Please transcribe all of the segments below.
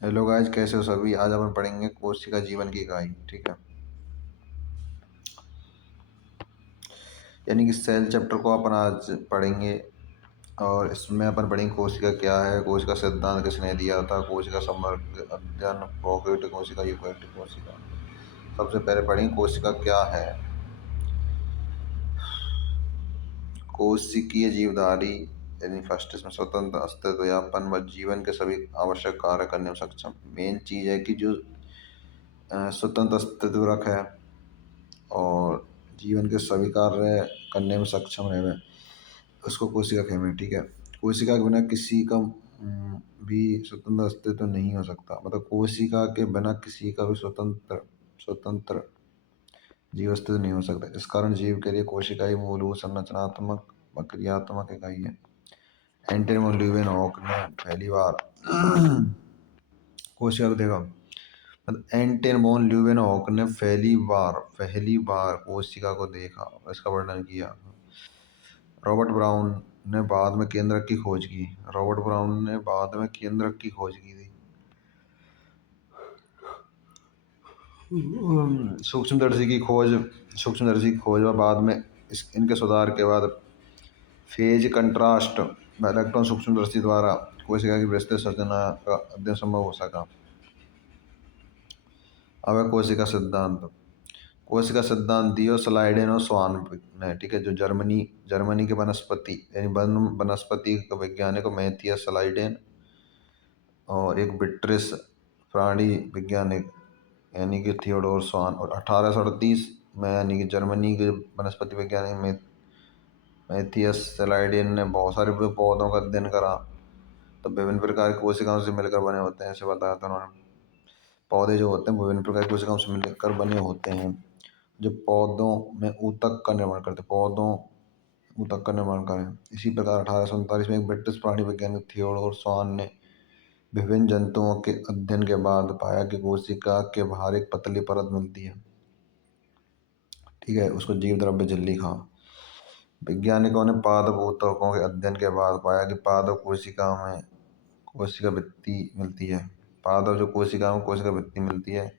Hello guys, कैसे हो सभी। आज अपन पढ़ेंगे कोशिका जीवन की इकाई। ठीक है, यानी कि सेल चैप्टर को अपन आज पढ़ेंगे। और इसमें अपन पढ़ेंगे कोशिका क्या है, कोशिका सिद्धांत किसने दिया था, कोशिका समग्र अध्ययन, प्रोकैरियोटिक कोशिका, यूकैरियोटिक कोशिका। सबसे पहले पढ़ेंगे कोशिका क्या है। कोशिकीय जीवधारी, यानी फर्स्ट इसमें स्वतंत्र अस्तित्व यापन व जीवन के सभी आवश्यक कार्य करने में सक्षम। मेन चीज है कि जो स्वतंत्र अस्तित्व रख है और जीवन के सभी कार्य करने में सक्षम रहे, उसको कोशिका कहते हैं। ठीक है, कोशिका के बिना किसी का भी स्वतंत्र अस्तित्व नहीं हो सकता। मतलब कोशिका के बिना किसी का भी स्वतंत्र स्वतंत्र जीव अस्तित्व नहीं हो सकता। इस कारण जीव के लिए कोशिका ही मूलभूत संरचनात्मक व क्रियात्मक इकाई है। एंटोनी ल्यूवेनहॉक ने पहली बार कोशिका को देखा। मतलब एंटन वॉन ल्यूवेनहॉक ने पहली बार कोशिका को देखा और इसका वर्णन किया। रॉबर्ट ब्राउन ने बाद में केंद्रक की खोज की। रॉबर्ट ब्राउन ने बाद में केंद्रक की खोज की थी। सूक्ष्मदर्शी की खोज व बाद में इनके सुधार के बाद फेज कंट्रास्ट व इलेक्ट्रॉन सूक्ष्मदर्शी द्वारा कोशिका की विस्तृत संरचना का अध्ययन संभव हो सका। अब है कोशिका सिद्धांत दियो स्लाइडेन और स्वान ने। ठीक है, जो जर्मनी के वनस्पति यानी वनस्पति का वैज्ञानिक मैथियस स्लाइडेन और एक ब्रिटिश प्राणी वैज्ञानिक यानी कि थियोडोर स्वान, और 1838 में यानी कि जर्मनी के वनस्पति वैज्ञानिक मैथियस स्लाइडेन ने बहुत सारे पौधों का अध्ययन करा। तो विभिन्न प्रकार की कोशिकाओं से मिलकर बने होते हैं, ऐसे बताया था उन्होंने। पौधे जो होते हैं विभिन्न प्रकार की कोशिकाओं से मिलकर बने होते हैं, जो पौधों में ऊतक का निर्माण करते ऊतक का निर्माण करें। इसी प्रकार 1839 में एक ब्रिटिश प्राणी वैज्ञानिक थियोडोर स्वान ने विभिन्न जंतुओं के अध्ययन के बाद पाया कि कोशिका के बाहर एक पतली परत मिलती है। ठीक है, उसको जीव द्रव्य झिल्ली कहा। वैज्ञानिकों ने पादप ऊतकों के अध्ययन के बाद पाया कि पादप कोशिका में कोशिका भित्ति मिलती है। पादप जो कोशिका में कोशिका भित्ति मिलती है।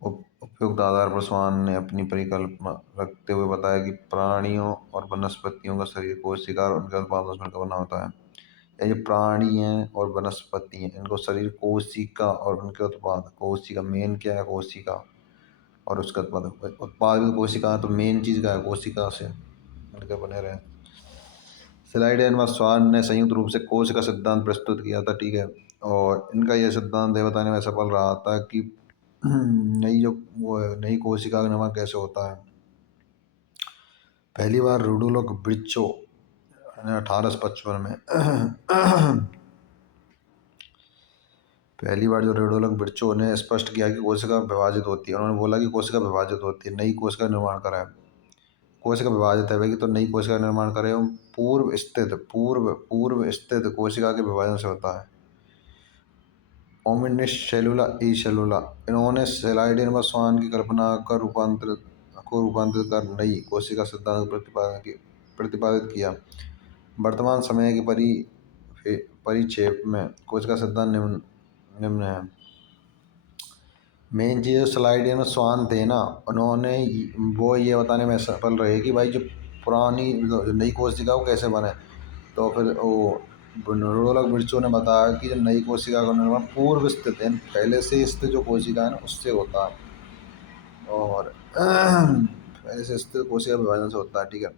उपयुक्त आधार पर स्वान ने अपनी परिकल्पना रखते हुए बताया कि प्राणियों और वनस्पतियों का शरीर कोशिका और उनके उत्पादों से मिलकर बना होता है। ये जो प्राणी हैं और वनस्पति हैं, इनको शरीर कोशिका और उनके उत्पाद, कोशिका मेन क्या है, कोशिका और उसका उत्पाद भी कोशिका है। तो मेन चीज़ क्या है, कोशिका से मिलकर बने रहे। स्लाइडेन व स्वान ने संयुक्त रूप से कोश का सिद्धांत प्रस्तुत किया था। ठीक है, और इनका यह सिद्धांत यह बताने में सफल रहा था कि नई कोशिका का निर्माण कैसे होता है। पहली बार रुडोल्फ विर्चो ने 1855 में पहली बार जो रुडोल्फ विर्चो ने स्पष्ट किया कि कोशिका विभाजित होती है। उन्होंने बोला कि कोशिका विभाजित होती है, नई कोशिका का निर्माण करा है। कोशिका विभाजित है कि तो नई कोशिका का निर्माण करे। पूर्व स्थित कोशिका के विभाजन से होता है। ओमिनिस सेलुला ई सेलुला, इन्होंने स्लाइडेन व स्वान की कल्पना को रूपांतरित कर नई कोशिका सिद्धांत प्रतिपादित किया। वर्तमान समय के परिक्षेप में कोशिका सिद्धांत निम्न है। मेन चीज़ स्लाइडेन और स्वान थे ना, उन्होंने वो ये बताने में सफल रहे कि भाई जो पुरानी जो नई कोशिका वो कैसे बने। तो फिर वो रुडोल्फ विर्चो ने बताया कि जो नई कोशिका का निर्माण पूर्व स्थित है, पहले से स्थित जो कोशिका है ना उससे होता है, और पहले से स्थित कोशिका विभाजन से होता है। ठीक है,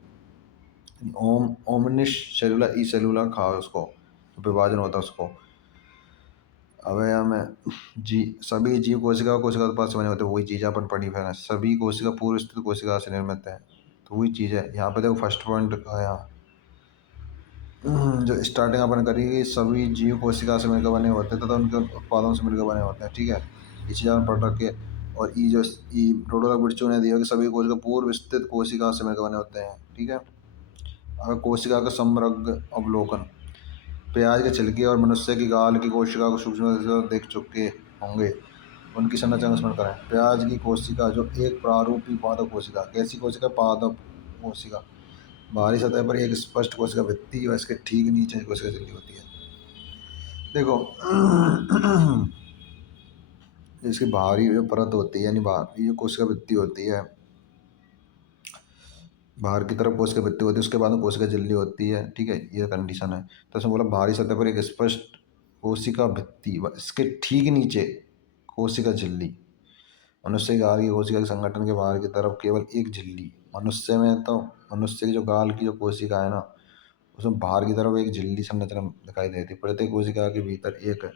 ओमनिस सेलुला ई सेलुला कहा उसको, विभाजन होता है उसको। अब हमें सभी जीव कोशिका उत्पाद से बने होते हैं। वही चीज़ अपन पढ़ी फिर, सभी कोशिका पूर्व स्थित कोशिका से निर्मित है। तो वही चीज़ है यहाँ पे। देखो फर्स्ट पॉइंट आया जो स्टार्टिंग अपन करी, सभी जीव कोशिका से मिलकर बने होते हैं तथा उनके उत्पादों से मिलकर बने होते हैं। ठीक है, ये चीज़ अपन पढ़ रखे। और ई रुडोल्फ विर्चो ने दिया कि सभी कोशिका पूर्व स्थित कोशिका से मिलकर बने होते हैं। ठीक है, अगर कोशिका का समग्र अवलोकन, प्याज के छिलके और मनुष्य की गाल की कोशिका को सूक्ष्म से देख चुके होंगे, उनकी संरचना स्मरण करें। प्याज की कोशिका जो एक प्रारूपी पादप कोशिका, कैसी कोशिका, पादप कोशिका, बाहरी सतह पर एक स्पष्ट कोशिका भित्ति और इसके ठीक नीचे कोशिका झिल्ली होती है। देखो इसकी बाहरी जो परत होती है, यानी बाहर ये कोशिका भित्ति होती है, बाहर की तरफ कोशिका भित्ति होती है, उसके बाद में कोशिका झिल्ली होती है, ठीक है, ये कंडीशन है। तो उसमें बोला बाहरी सतह पर एक स्पष्ट कोशिका भित्ति इसके ठीक नीचे कोशिका झिल्ली। मनुष्य की गाल की कोशिका के संगठन के बाहर की तरफ केवल एक झिल्ली। मनुष्य में तो मनुष्य की जो गाल की जो कोशिका है ना, उसमें बाहर की तरफ एक झिल्ली संरचना दिखाई देती है। प्रत्येक कोशिका के भीतर एक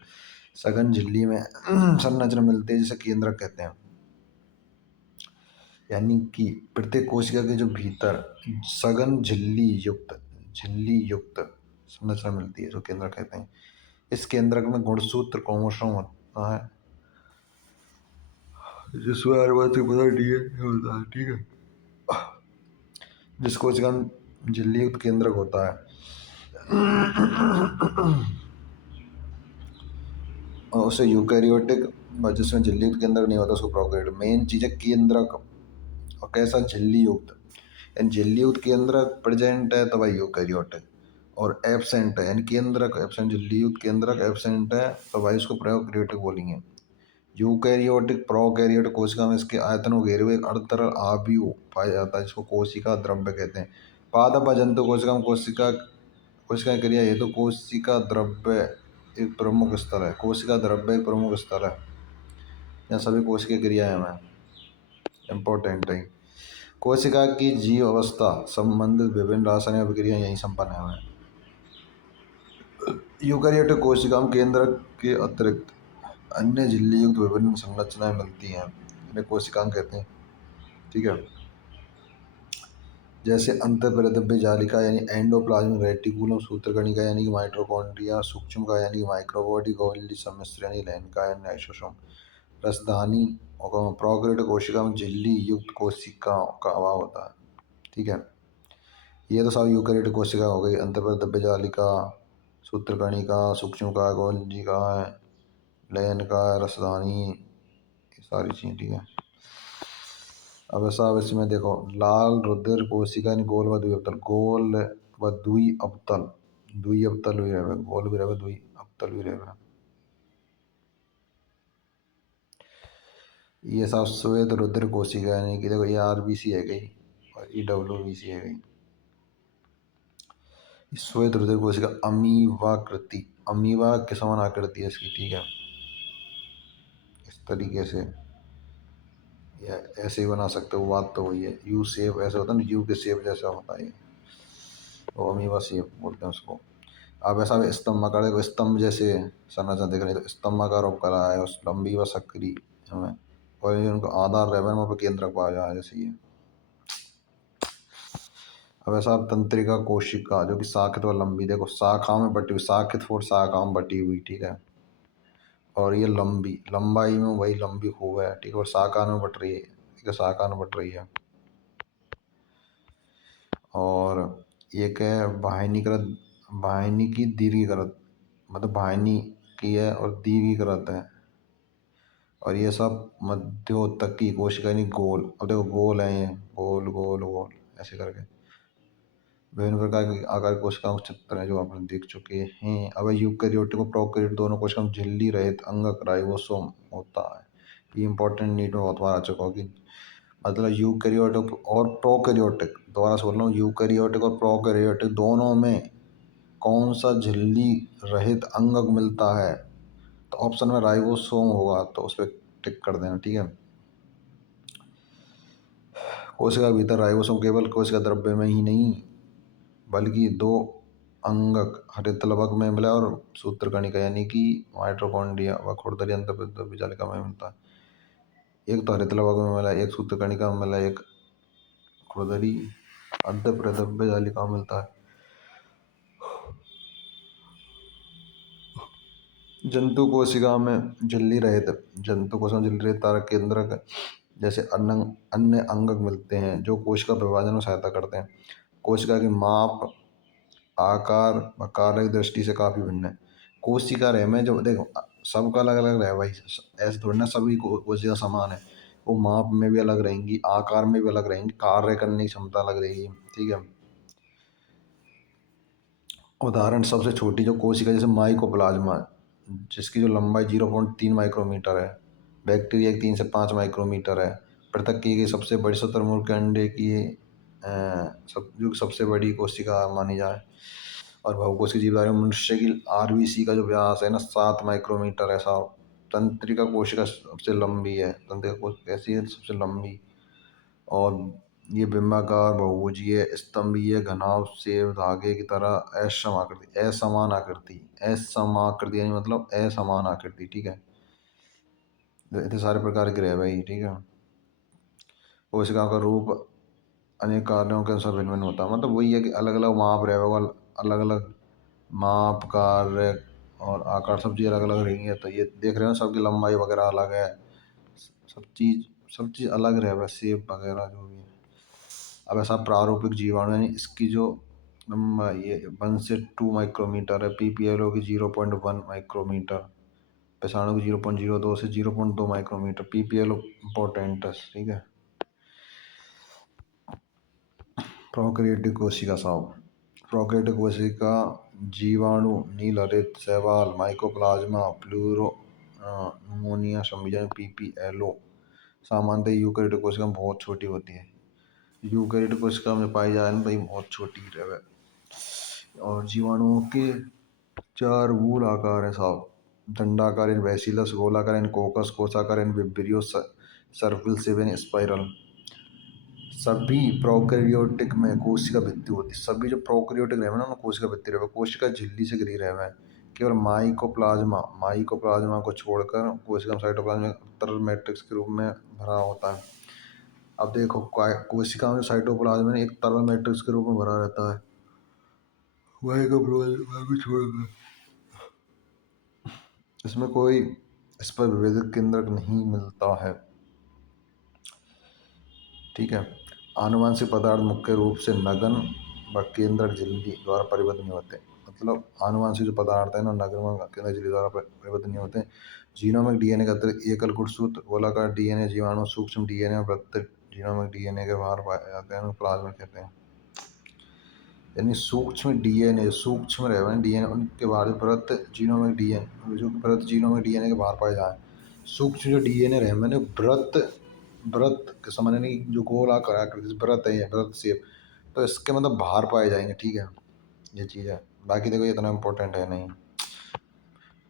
सघन झिल्ली में संरचना मिलती है जिसे केंद्रक कहते हैं। यानी कि प्रत्येक कोशिका के जो भीतर सघन झिल्ली युक्त संरचना मिलती है जो केंद्रक कहते हैं। इस केंद्रक में गुणसूत्र क्रोमोसोम होता है जिसमें हर बात पता डीएनए होता है, ठीक है, जिस कोशिका में झिल्ली युक्त केंद्रक होता है और उसे यूकैरियोटिक, जिसमें झिल्ली युक्त केंद्रक नहीं होता उसको प्रोकैरियोटिक। मेन चीज है केंद्रक और कैसा झिल्ली युक्त। यानी झिल्ली युक्त केंद्रक प्रेजेंट है तो भाई यूकैरियोटिक, और एब्सेंट है यानी केंद्रक एब्सेंट, झिल्ली युक्त केंद्रक एब्सेंट है तो भाई उसको प्रोकैरियोटिक बोलेंगे। यूकैरियोटिक प्रोकैरियोटिक कोशिका में इसके आयतन को घेरे हुए एक अर्धतरल आव्यूह पाया जाता है जिसको कोशिका द्रव्य कहते हैं। पादप जंतु कोशिका में कोशिका क्रिया हेतु कोशिका द्रव्य एक प्रमुख स्थल है। कोशिका द्रव्य एक प्रमुख स्थल है, यहाँ सभी कोशिकीय क्रियाएं में इम्पोर्टेंट है। कोशिका की जीव अवस्था संबंधित विभिन्न रासायनिक अभिक्रिया यहीं संपन्न है। यूकैरियोटिक कोशिका में केंद्रक के अतिरिक्त अन्य झिल्ली युक्त विभिन्न संरचनाएं मिलती हैं, इन्हें कोशिकांग कहते हैं, ठीक है। जैसे अंतःपरिधीय जालिका यानी एंडोप्लाज्मिक रेटिकुलम, सूत्रकणिका यानी कि माइटोकॉन्ड्रिया, सूक्ष्मका यानी कि माइक्रोबॉडी, गोल्गी सम्मिश्र यानी लैंका यानी लाइसोसोम, रसधानी और प्रोकैरियोटिक कोशिका में झिल्ली युक्त कोशिकाओं का अभाव होता है, ठीक है। ये तो सब यूकैरियोटिक कोशिका हो गई, अंतःपरिधीय जालिका, सूत्रकणिका, सूक्ष्मका, गोल्गिका, लैंका, रसधानी, ये सारी चीज़ें, ठीक है। अब ऐसा अब इसमें देखो लाल रुधिर कोशिका यानी गोल व द्विअवतल, गोल व द्विअवतल, द्विअवतल भी रहे, गोल भी रहे, द्विअवतल भी रहे। ये सब श्वेत रुधिर कोशिका यानी कि देखो ये आरबीसी है गई और ये डब्ल्यूबीसी है गई। श्वेत रुधिर कोशिका अमीवाकृति, अमीवा के समान आकृति है इसकी, ठीक है, इस तरीके से या ऐसे ही बना सकते हो, बात तो वही है। यू शेप ऐसा होता है ना, यू के शेप जैसा होता है, वो अमीबा शेप बोलते हैं उसको। अब ऐसा स्तंभाकार, देखो स्तंभ जैसे संरचना दिख रही है, तो स्तंभाकार उपकला है उस लंबी व सक्रिय हमें, और ये उनको आधार रहे वहाँ पर केंद्र पाया जाए जैसे ये। अब ऐसा तंत्रिका कोशिका जो कि शाखित व लंबी, देखो शाखा में बटी हुई, शाखित फुट शाखा में बटी हुई, ठीक है, और ये लंबी लंबाई में वही लंबी खूब है, ठीक है, और शाखा में बट रही है, ठीक है, शाखा में बट रही है। और एक है वाहिनीकृत, वाहिनी की दीर्घीकृत, मतलब वाहिनी की है और दीर्घीकृत है, और ये सब मध्योतकी कोशिका यानी गोल। अब देखो गोल है ये, गोल गोल गोल ऐसे करके विभिन्न प्रकार की आकार की कोशिकाओं के चित्र है जो आपने देख चुके हैं। अब यूकैरियोटिक और प्रोकैरियोटिक दोनों कोशिकाओं में झिल्ली रहित अंगक राइबोसोम होता है। ये इंपॉर्टेंट नीट में बहुत बार आ चुका होगी। मतलब यूकैरियोटिक और प्रोकैरियोटिक, दोबारा से बोल रहा हूँ, यूकैरियोटिक और प्रोकैरियोटिक दोनों में कौन सा झिल्ली रहित अंगक मिलता है, तो ऑप्शन में राइबोसोम होगा, तो उस पर टिक कर देना, ठीक है। कोशिका के भीतर राइबोसोम केवल कोशिका द्रव्य में ही नहीं बल्कि दो अंगक हरितलवक में मिला और सूत्रकणिका यानी कि माइटोकॉन्ड्रिया व खुरदरी अंतःपरिधीय जालिका में मिलता है। एक तो हरितलवक में मिला, एक सूत्रकणिका में मिला, एक खुरदरी अंतःपरिधीय जालिका में मिलता है। जंतु कोशिका में झिल्ली रहित, जंतु कोशिका में झिल्ली रहित तारक केंद्रक जैसे अन्य अंगक मिलते हैं जो कोशिका विभाजन में सहायता करते हैं। कोशिका की माप, आकार व कार्य की दृष्टि से काफी भिन्न है। कोशिका रहे में जो देखो सबका अलग अलग रहे भाई, ऐसे थोड़ी ना सभी कोशिका समान है, वो माप में भी अलग रहेंगी, आकार में भी अलग रहेंगी, कार्य करने की क्षमता अलग रहेगी, ठीक है। उदाहरण सबसे छोटी जो कोशिका जैसे माइकोप्लाज्मा, जिसकी जो लंबाई 0.3 माइक्रोमीटर है। बैक्टीरिया की 3 से 5 माइक्रोमीटर है। पृथक की गई सबसे बड़ी शुतुरमुर्ग के अंडे की जो सबसे बड़ी कोशिका मानी जाए। और बहुकोशिकीय जीवधारी में मनुष्य की आरबीसी का जो व्यास है ना 7 माइक्रोमीटर है साहब। तंत्रिका कोशिका सबसे लंबी है। तंत्रिका कोशिका कैसी है? सबसे लंबी। और ये बिंबाकार बहुभुजीय स्तंभीय घनाभ सेव धागे की तरह असमान आकृति यानी मतलब असमान आकृति। ठीक है, इतने सारे प्रकार के रहे भाई। ठीक है, कोशिकाओं का रूप अनेक कार्यों के अनुसार भिन्न भिन्न होता है। मतलब वही है कि अलग अलग माप रहे होगा, अलग अलग माप कार्य और आकार सब चीज़ अलग अलग रहेंगी। तो ये देख रहे हो सबकी लंबाई वगैरह अलग है। सब चीज़ अलग रहे हुआ, शेप वगैरह जो भी है। अब ऐसा प्रारूपिक जीवाणु यानी इसकी जो ये 1 से 2 माइक्रोमीटर है। पीपीएलओ की 0.1 माइक्रोमीटर। पेशाणु की 0.02 से 0.2 माइक्रोमीटर। पीपीएलओ इम्पोर्टेंटस। ठीक है, प्रोकैरियोटिक कोशिका साहब। प्रोकैरियोटिक कोशिका जीवाणु नील हरित शैवाल माइकोप्लाज्मा प्लूरो न्यूमोनिया संविजन पीपीएलओ। सामान्यतः यूकेरियोटिक कोशिका में बहुत छोटी होती है। यूकेरियोटिक कोशिका में पाई जाए तो बहुत छोटी रहे। और जीवाणुओं के 4 मूल आकार है साहब। दंडाकार इन बैसिलस, गोलाकार इन कोकस, कोषाकार इन विब्रियो, सर्पिल सेवन स्पाइरल। सभी प्रोकैरियोटिक में कोशिका भित्ति होती है। सभी जो प्रोकैरियोटिक रहे ना कोशिका भित्ति रहे, कोशिका झिल्ली से घिरी रहे। केवल माइकोप्लाज्मा को छोड़कर कोशिका साइटोप्लाज्म तरल मैट्रिक्स के रूप में भरा होता है। अब देखो कोशिका में साइटोप्लाज्म में एक तरल मैट्रिक्स के रूप में भरा रहता है। माइकोप्लाज्मा को छोड़कर इसमें कोई इस पर विभेदक केंद्रक नहीं मिलता है। ठीक है, आनुवंशिक पदार्थ मुख्य रूप से नगन व केंद्रक झिल्ली द्वारा परिबद्ध नहीं होते। मतलब आनुवंशिक जो पदार्थ है ना नगन व केंद्रक झिल्ली द्वारा परिबद्ध नहीं होते। जीनोमिक डीएनए का अतिरिक्त एकल गुणसूत्र गोलाकार डीएनए जीवाणु सूक्ष्म डीएनए और वृत्त जीनोमिक डीएनए के बाहर पाए जाते हैं, प्लाज्मा कहते हैं। यानी सूक्ष्म रहे डीएनए उनके बाहर वृत्त जीनोमिक डीएनए जो वृत्त जीनोमिक डीएनए के बाहर पाए जाए। सूक्ष्म जो डीएनए रहे मैंने व्रत के समझ नहीं जो गोल आकार आकृति व्रत है, व्रत शेप, तो इसके मतलब बाहर पाए जाएंगे। ठीक है, ये चीज़ है। बाकी देखो इतना इम्पोर्टेंट है नहीं,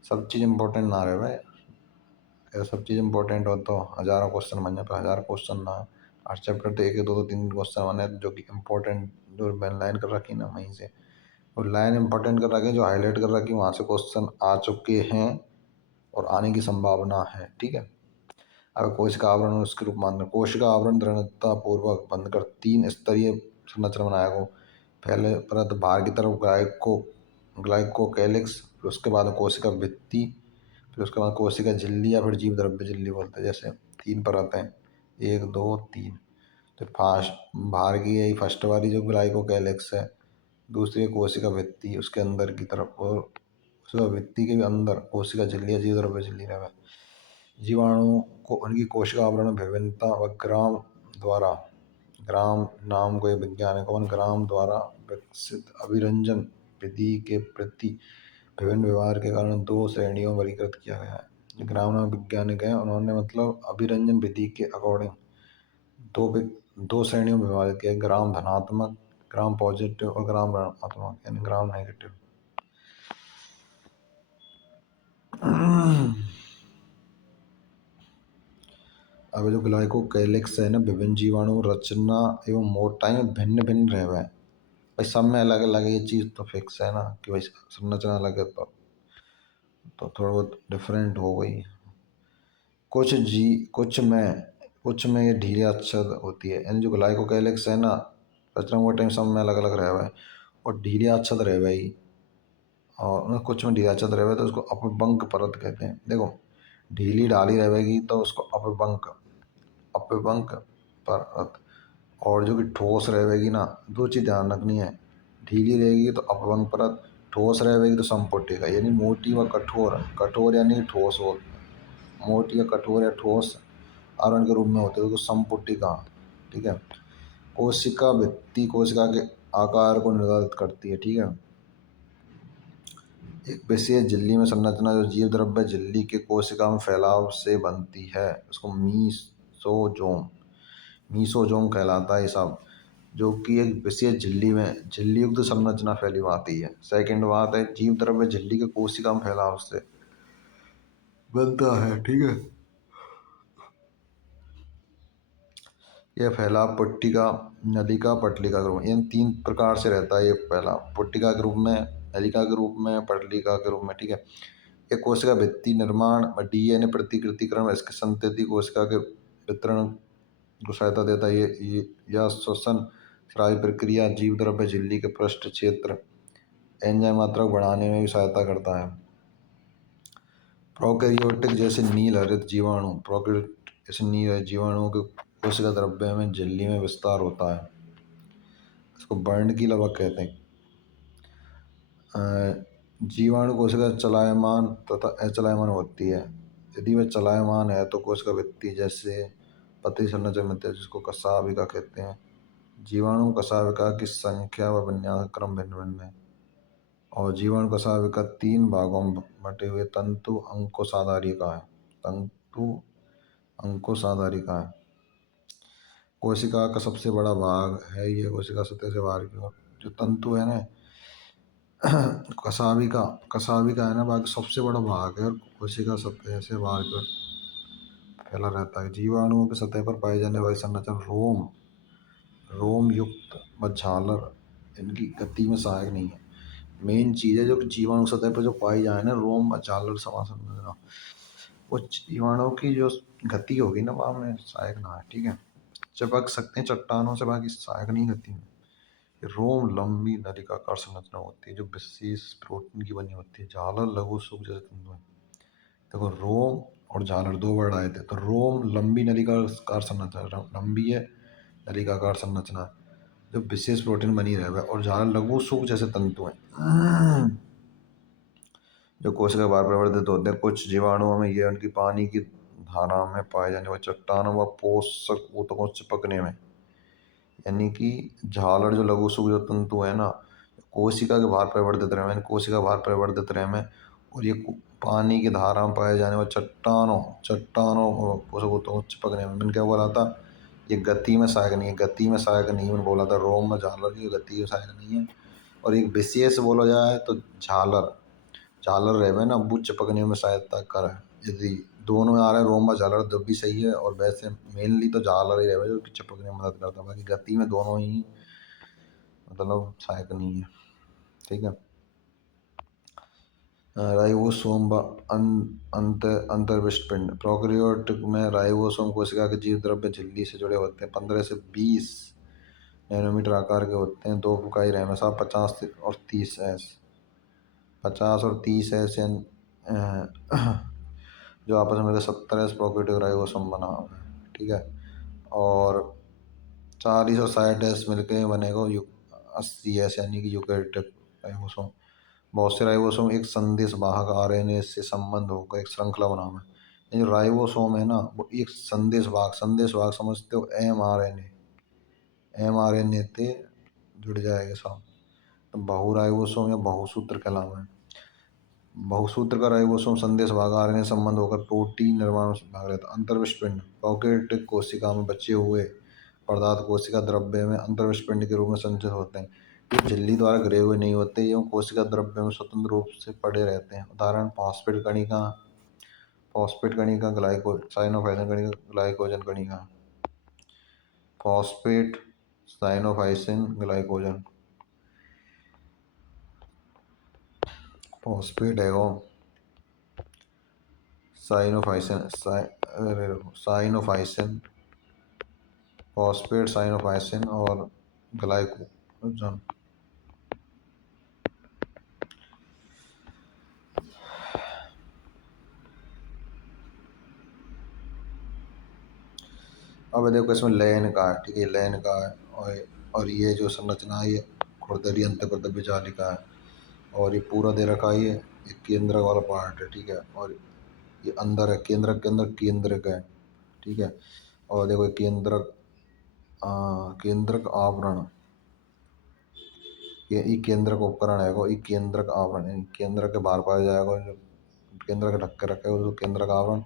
सब चीज़ इम्पोर्टेंट ना रहे भाई। अगर सब चीज़ इम्पोर्टेंट हो तो हज़ारों क्वेश्चन बन जाए, पर 1000 क्वेश्चन ना। हर चैप्टर तो एक दो दो तीन क्वेश्चन बने जो कि इम्पोर्टेंट जो मैंने लाइन कर रखी ना वहीं से, और लाइन इम्पोर्टेंट कर रखी जो हाईलाइट कर रखी वहाँ से क्वेश्चन आ चुके हैं और आने की संभावना है। ठीक है, अगर कोशिका आवरण उसके रूप मान कोशिका आवरण दृढ़ता पूर्वक बंद कर 3 स्तरीय संरचना बनाया को पहले परत बाहर की तरफ ग्लाइकोकैलिक्स, फिर उसके बाद कोशिका भित्ति, फिर उसके बाद कोशिका झिल्ली या फिर जीव द्रव्य झिल्ली बोलते हैं। जैसे 3 परतें 1 2 3। तो बाहर की यही फर्स्ट वाली जो ग्लाइकोकैलिक्स है, दूसरी कोशिका भित्ति उसके अंदर की तरफ, और उसका भित्ति के भी अंदर कोशिका झिल्ली या जीव द्रव्य झिल्ली रहे। जीवाणु को उनकी कोशिका आवरण में विभिन्नता व ग्राम नाम को एक वैज्ञानिक ग्राम द्वारा विकसित अभिरंजन विधि के प्रति विभिन्न व्यवहार के कारण 2 श्रेणियों में वर्गीकृत किया गया है। ग्राम नाम वैज्ञानिक है, उन्होंने मतलब अभिरंजन विधि के अकॉर्डिंग दो श्रेणियों में विभाजित किया, ग्राम धनात्मक ग्राम पॉजिटिव और ग्राम ऋणात्मक यानी ग्राम नेगेटिव। अब जो ग्लाइकोकैलिक्स है ना विभिन्न जीवाणु रचना एवं मोटाई में भिन्न भिन्न रहे हुए हैं भाई। सब में अलग अलग ये चीज़ तो फिक्स है ना कि भाई संरचना अलग है तो थोड़ा बहुत डिफरेंट हो गई। कुछ में ये ढीली अच्छद होती है, यानी जो ग्लाइकोकैलिक्स है ना रचना मोटाई सब में अलग अलग रहे हुए हैं और ढीली अच्छद रहे भाई। और कुछ में ढीली अच्छद रहे हुए तो उसको अपबंक परत कहते हैं। देखो ढीली ढाली रहेगी तो उसको अपबंक परत, और जो कि ठोस रहेगी ना दो चीज़ ध्यान रखनी है। ढीली रहेगी तो अपबंक परत, ठोस रहेगी तो संपुटिका यानी मोटी व कठोर। कठोर यानी ठोस हो, मोटी या कठोर या ठोस आवरण के रूप में होते हैं तो संपुटिका। ठीक है, कोशिका भित्ति कोशिका के आकार को निर्धारित करती है। ठीक है, एक विशेष झिल्ली में संरचना जो जीव द्रव्य झिल्ली के कोशिका में फैलाव से बनती है उसको मीसोजोम मीसोजोम कहलाता है ये सब, जो कि एक विशेष झिल्ली में झिल्ली युक्त संरचना फैली आती है। सेकंड बात है जीव द्रव्य झिल्ली के कोशिका में फैलाव से बनता है, ठीक है। यह फैलाव पुट्टिका, नलिका, पटलिका के रूप में, इन तीन प्रकार से रहता है ये फैलाव, पुट्टिका के रूप में, नलिका के रूप में, पटलिका के रूप में, ठीक है। एक कोशिका भित्ति निर्माण डीएनए प्रतिकृतिकरण इसके संतति कोशिका के वितरण को सहायता देता है। ये यह श्वसन स्रावी प्रक्रिया जीव द्रव्य झिल्ली के पृष्ठ क्षेत्र एंजाइम मात्रा को बढ़ाने में भी सहायता करता है। प्रोकैरियोटिक जैसे नील हरित जीवाणु, प्रोकैरियोटिक जैसे नील हरित जीवाणुओं के कोशिका द्रव्य में झिल्ली में विस्तार होता है, इसको बर्न की लवक कहते हैं। जीवाणु कोशिका चलायमान तथा अचलायमान होती है। यदि वह चलायमान है तो कोशिका भित्ति जैसे पतली संरचना मिलती है जिसको कशाविका कहते हैं। जीवाणु कशाविका की संख्या व विन्यास क्रम भिन्न भिन्न है और जीवाणु कशाविका 3 भागों में बटे हुए तंतु अंकुशाधारिका है। तंतु अंकुशाधारिका है। कोशिका का सबसे बड़ा भाग है ये कोशिका सतह से बाहर की ओर जो तंतु है ना कशाविका कशाविका है ना, बाकी सबसे बड़ा भाग है और कोशिका सतह से बाहर की ओर फैला रहता है। जीवाणुओं की सतह पर पाई जाने वाली संरचना रोम युक्त व झालर इनकी गति में सहायक नहीं है। मेन चीज है जो जीवाणु सतह पर जो पाई जाए ना रोम व झालर समान संरचना, वो जीवाणुओं की जो गति होगी ना वहाँ में सहायक ना है, ठीक है। चिपक सकते हैं चट्टानों से, बाकी सहायक नहीं गति में। रोम लंबी नलिकाकार संरचना होती है जो विशेष प्रोटीन की बनी होती है। झालर लघु सूक्ष्म जैसे तंतु है। देखो रोम और झालर दो वर्ड आए थे, तो रोम लंबी नलिकाकार संरचना, लंबी है नलिकाकार संरचना जो विशेष प्रोटीन बनी रहे, और झालर लघु सूक्ष्म जैसे तंतु हैं जो कोशिका बाहर परिवर्तित होते हैं। कुछ जीवाणुओं में ये उनकी पानी की धारा में पाए जाने वाले चट्टानों व पोषक ऊतकों से चिपकने में, यानी कि झालर जो लघु सूक्ष्म तंतु है ना कोशिका के बाहर परिवर्तित रहे में, कोशिका बाहर परिवर्तित रहे में, और ये पानी की धारा में पाए जाने वाले चट्टानों और पोषक ऊतकों से चिपकने में। मैंने क्या बोला था, ये गति में सहायक नहीं है, गति में सहायक नहीं है मैंने बोला था। रोम में झालर की गति में सहायक नहीं है। और एक विशेष बोला जाए तो झालर झालर रहे ना वो चिपकने में सहायता कर है। यदि दोनों में आ रहा है रोम व झालर तब भी सही है, और वैसे मेनली तो झालर ही रहे जो चिपकने में मदद करता है, बाकी गति में दोनों ही मतलब सहायक नहीं है, ठीक है। राइबोसोम व अंतर्विष्ट पिंड, प्रोकैरियोटिक में राइबोसोम कोशिका के जीव द्रव्य झिल्ली से जुड़े होते हैं। 15 से 20 नैनोमीटर आकार के होते हैं। दो इकाई रहमसा 50 और 30 एस 50 और 30 एस जो आपस में 70 एस प्रोकैरियोटिक राइबोसोम बना हुआ है, ठीक है। और 40 और 60 एस मिलकर बनेगा 80 एस यानी कि यूकैरियोटिक राइबोसोम। बहुत से राइबोसोम एक संदेश वाहक आरएनए से संबंध होकर एक श्रृंखला बना हुआ है। ये जो राइबोसोम है ना वो एक संदेश वाहक समझते हो, एमआरएनए से जुड़ जाएगा सब, तो बहुराइबोसोम या बहुसूत्र कहलावा है। बहुसूत्र का राइबोसोम संदेश वाहक आरएनए संबंध होकर प्रोटीन निर्माण में भाग लेता है। अंतर्विष्ट पिंड, प्रोकैरियोटिक कोशिका में बचे हुए पदार्थ कोशिका द्रव्य में अंतर्विष्ट पिंड के रूप में संचित होते हैं। ये झिल्ली द्वारा घिरे हुए नहीं होते, ये कोशिका द्रव्य में स्वतंत्र रूप से पड़े रहते हैं। उदाहरण फॉस्फेट कणिका, साइनोफाइसिन कणिका, ग्लाइकोजन कणिका। Phosphate, cyanophycin, glycogen. फॉस्फेट है वो साइनोफाइसिन, फॉस्फेट, साइनोफाइसिन और ग्लाइकोजन। अब देखो इसमें लयन का है, ठीक है, लयन का है। और ये जो संरचना है ये खुरदरी अंतर्गत विजालिका है, और ये पूरा दे रखा है, ये केंद्र वाला पार्ट है, ठीक है। और ये अंदर है, केंद्रक के अंदर केंद्रक है, ठीक है। और देखो केंद्रक आवरण, ई केंद्रक उपकरण है वो, ई केंद्रक आवरण है, केंद्र के बाहर पाया जाएगा जो केंद्र के ढक के रखे वो केंद्रक आवरण।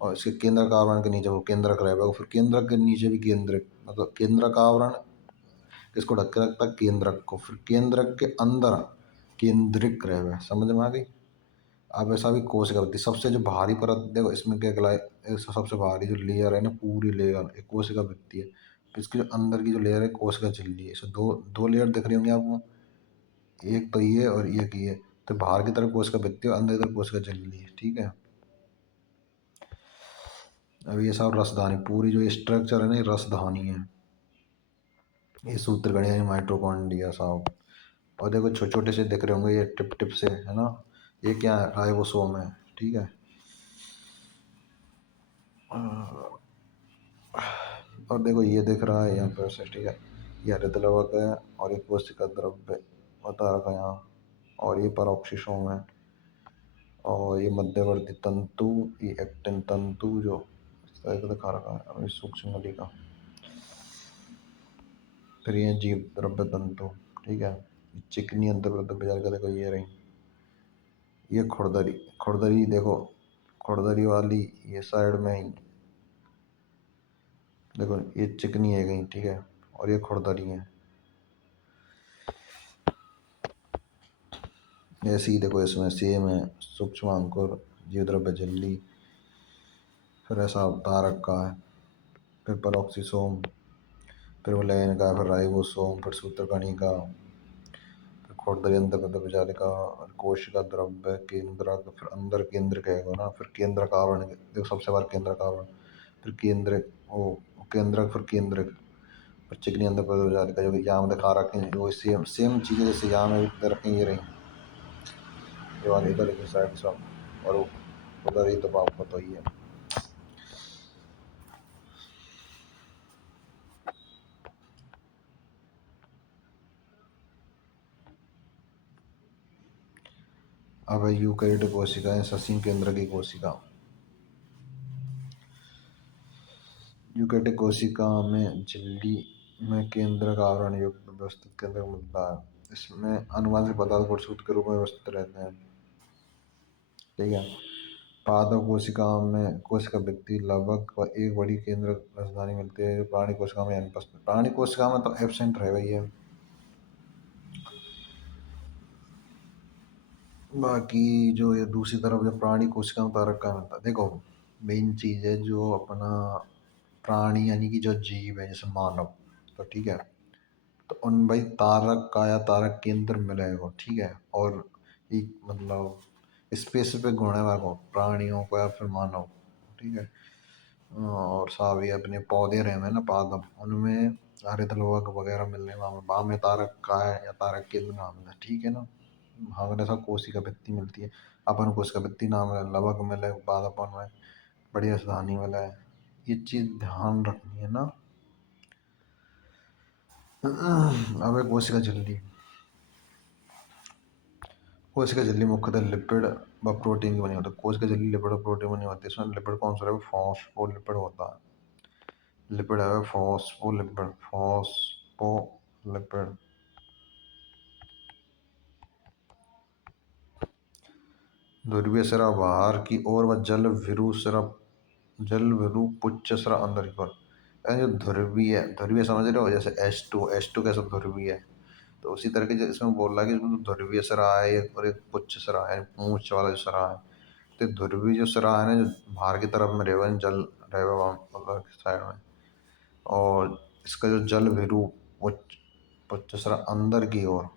और इसके केंद्रक आवरण के नीचे वो केंद्रक रहेगा, फिर केंद्रक के नीचे भी केंद्रक, मतलब केंद्रक आवरण किसको ढक के रखता है, केंद्रक को। फिर केंद्रक के अंदर केंद्रिक रहेगा, समझ में आ गई। अब ऐसा भी कोशिका भित्ति सबसे जो भारी परत देखो इसमें क्या कहलाए, सबसे भारी जो लेयर है ना पूरी लेयर एक कोशिका भित्ति है। तो इसके जो अंदर की जो लेयर है कोशिका झिल्ली है, इसे दो दो लेयर दिख रही होंगी आपको, एक तो ये और एक ये। तो बाहर की तरफ कोशिका भित्ति और अंदर की तरफ कोशिका झिल्ली है, ठीक है। अब ये सब रसधानी, पूरी जो स्ट्रक्चर है ना ये रसधानी है, ये सूत्रगण यानी माइटोकॉन्ड्रिया साहब। और देखो छोटे छोटे से दिख रहे होंगे ये टिप टिप से, है ना, ये क्या है, राइबोसोम है, ठीक है। और देखो ये दिख रहा है यहाँ पर से, ठीक है, ये हरित लवक है और एक कोशिका द्रव्य बता रखा है यहाँ, और ये परोक्सिसोम है, और ये मध्यवर्ती तंतु, ये एक्टिन तंतु जो इस तरह का दिखा रखा है, और ये सूक्ष्म नलिका, फिर ये जीव द्रव्य तंतु, ठीक है। चिकनी अंतर्गत बाजार का देखो ये रही, ये खुरदरी, खुरदरी देखो, खुरदरी वाली ये साइड में ही देखो ये चिकनी है गई, ठीक है, और ये खुरदरी है, ऐसे ही देखो इसमें सेम है, सूक्ष्म अंकुर, जीव द्रव्य झिल्ली, फिर ऐसा तारक का है, फिर परोक्सिसोम, फिर विलयन का, फिर राइबोसोम, फिर सूत्रकणिका, फिर खुरदरी अंतर्गत विजालिका, कोशिका द्रव्य केंद्रक, फिर अंदर केंद्र कहेगा ना, फिर केंद्रक आवरण देखो सबसे बार केंद्रक आवरण, फिर केंद्र वो केंद्रक, फिर केंद्रक, फिर चिकनी अंतर्गत विजालिका जो कि यहाँ दिखा रखे हैं वो सेम सेम चीज़ें जैसे यहाँ में भी रखें ये रही, ये वाले इधर की साइड सब, और उधर ही तो आपको तो ही है। अब यूकैरियोटिक कोशिकाएं, ससीम केंद्र की कोशिका, यूकैरियोटिक कोशिका में झिल्ली में केंद्रक आवरण युक्त व्यवस्थित केंद्रक मिलता है, इसमें अनुवांशिक पदार्थ गुणसूत्र के रूप में व्यवस्थित रहते हैं, ठीक है। पादप कोशिका में कोशिका भित्ति लवक व एक बड़ी केंद्रक राजधानी मिलती है, जो प्राणी कोशिका में अनुपस्थित, प्राणी कोशिका में तो एब्सेंट रह गई है। बाकी जो ये दूसरी तरफ जो प्राणी कोशिका में तारक का मिलता है, देखो मेन चीज़ है जो अपना प्राणी यानी कि जो जीव है जैसे मानव, तो ठीक है, तो उन भाई तारक का या तारक केंद्र मिलेगा, ठीक है। और एक मतलब स्पेसिफिक गुण है वो प्राणियों को या फिर मानव, ठीक है। और साभी अपने पौधे रहे हैं ना पादप, उनमें हरित लवक वगैरह मिलने वहाँ में तारक का है या तारक केंद्र नाम है, ठीक है ना। हमारे साथ कोशिका भित्ति मिलती है, अपन कोशिका भित्ति नाम है, लवक मिले पादपों में, बड़ी राजधानी मिला है, ये चीज़ ध्यान रखनी है ना। अब एक कोशिका झिल्ली, कोशिका झिल्ली मुख्यतः लिपिड व प्रोटीन की बनी होती है, कोशिका झिल्ली लिपिड और प्रोटीन बनी होती है, इसमें लिपिड कौन सा है, फॉस्फोलिपिड होता है, लिपिड है फॉस्फोलिपिड, फॉस्फोलिपिड। ध्रुवीय सिरा बाहर की ओर व जल विरु सिरा, जल विरु पुच्छ सिरा अंदर की ओर, यानी जो ध्रुवीय, ध्रुवीय समझ रहे हो जैसे H2 कैसा ध्रुवीय है, तो उसी तरह के जो इसमें बोल रहा है कि इसमें ध्रुवीय सिरा है और एक पुच्छ सिरा है, पूंछ वाला जो सिरा है। तो ध्रुवीय जो सिरा है ना जो बाहर की तरफ में रहेगा, जल रहेगा वहाँ साइड में, और इसका जो जल विरु पुच्छ पुच्छ सिरा अंदर की ओर,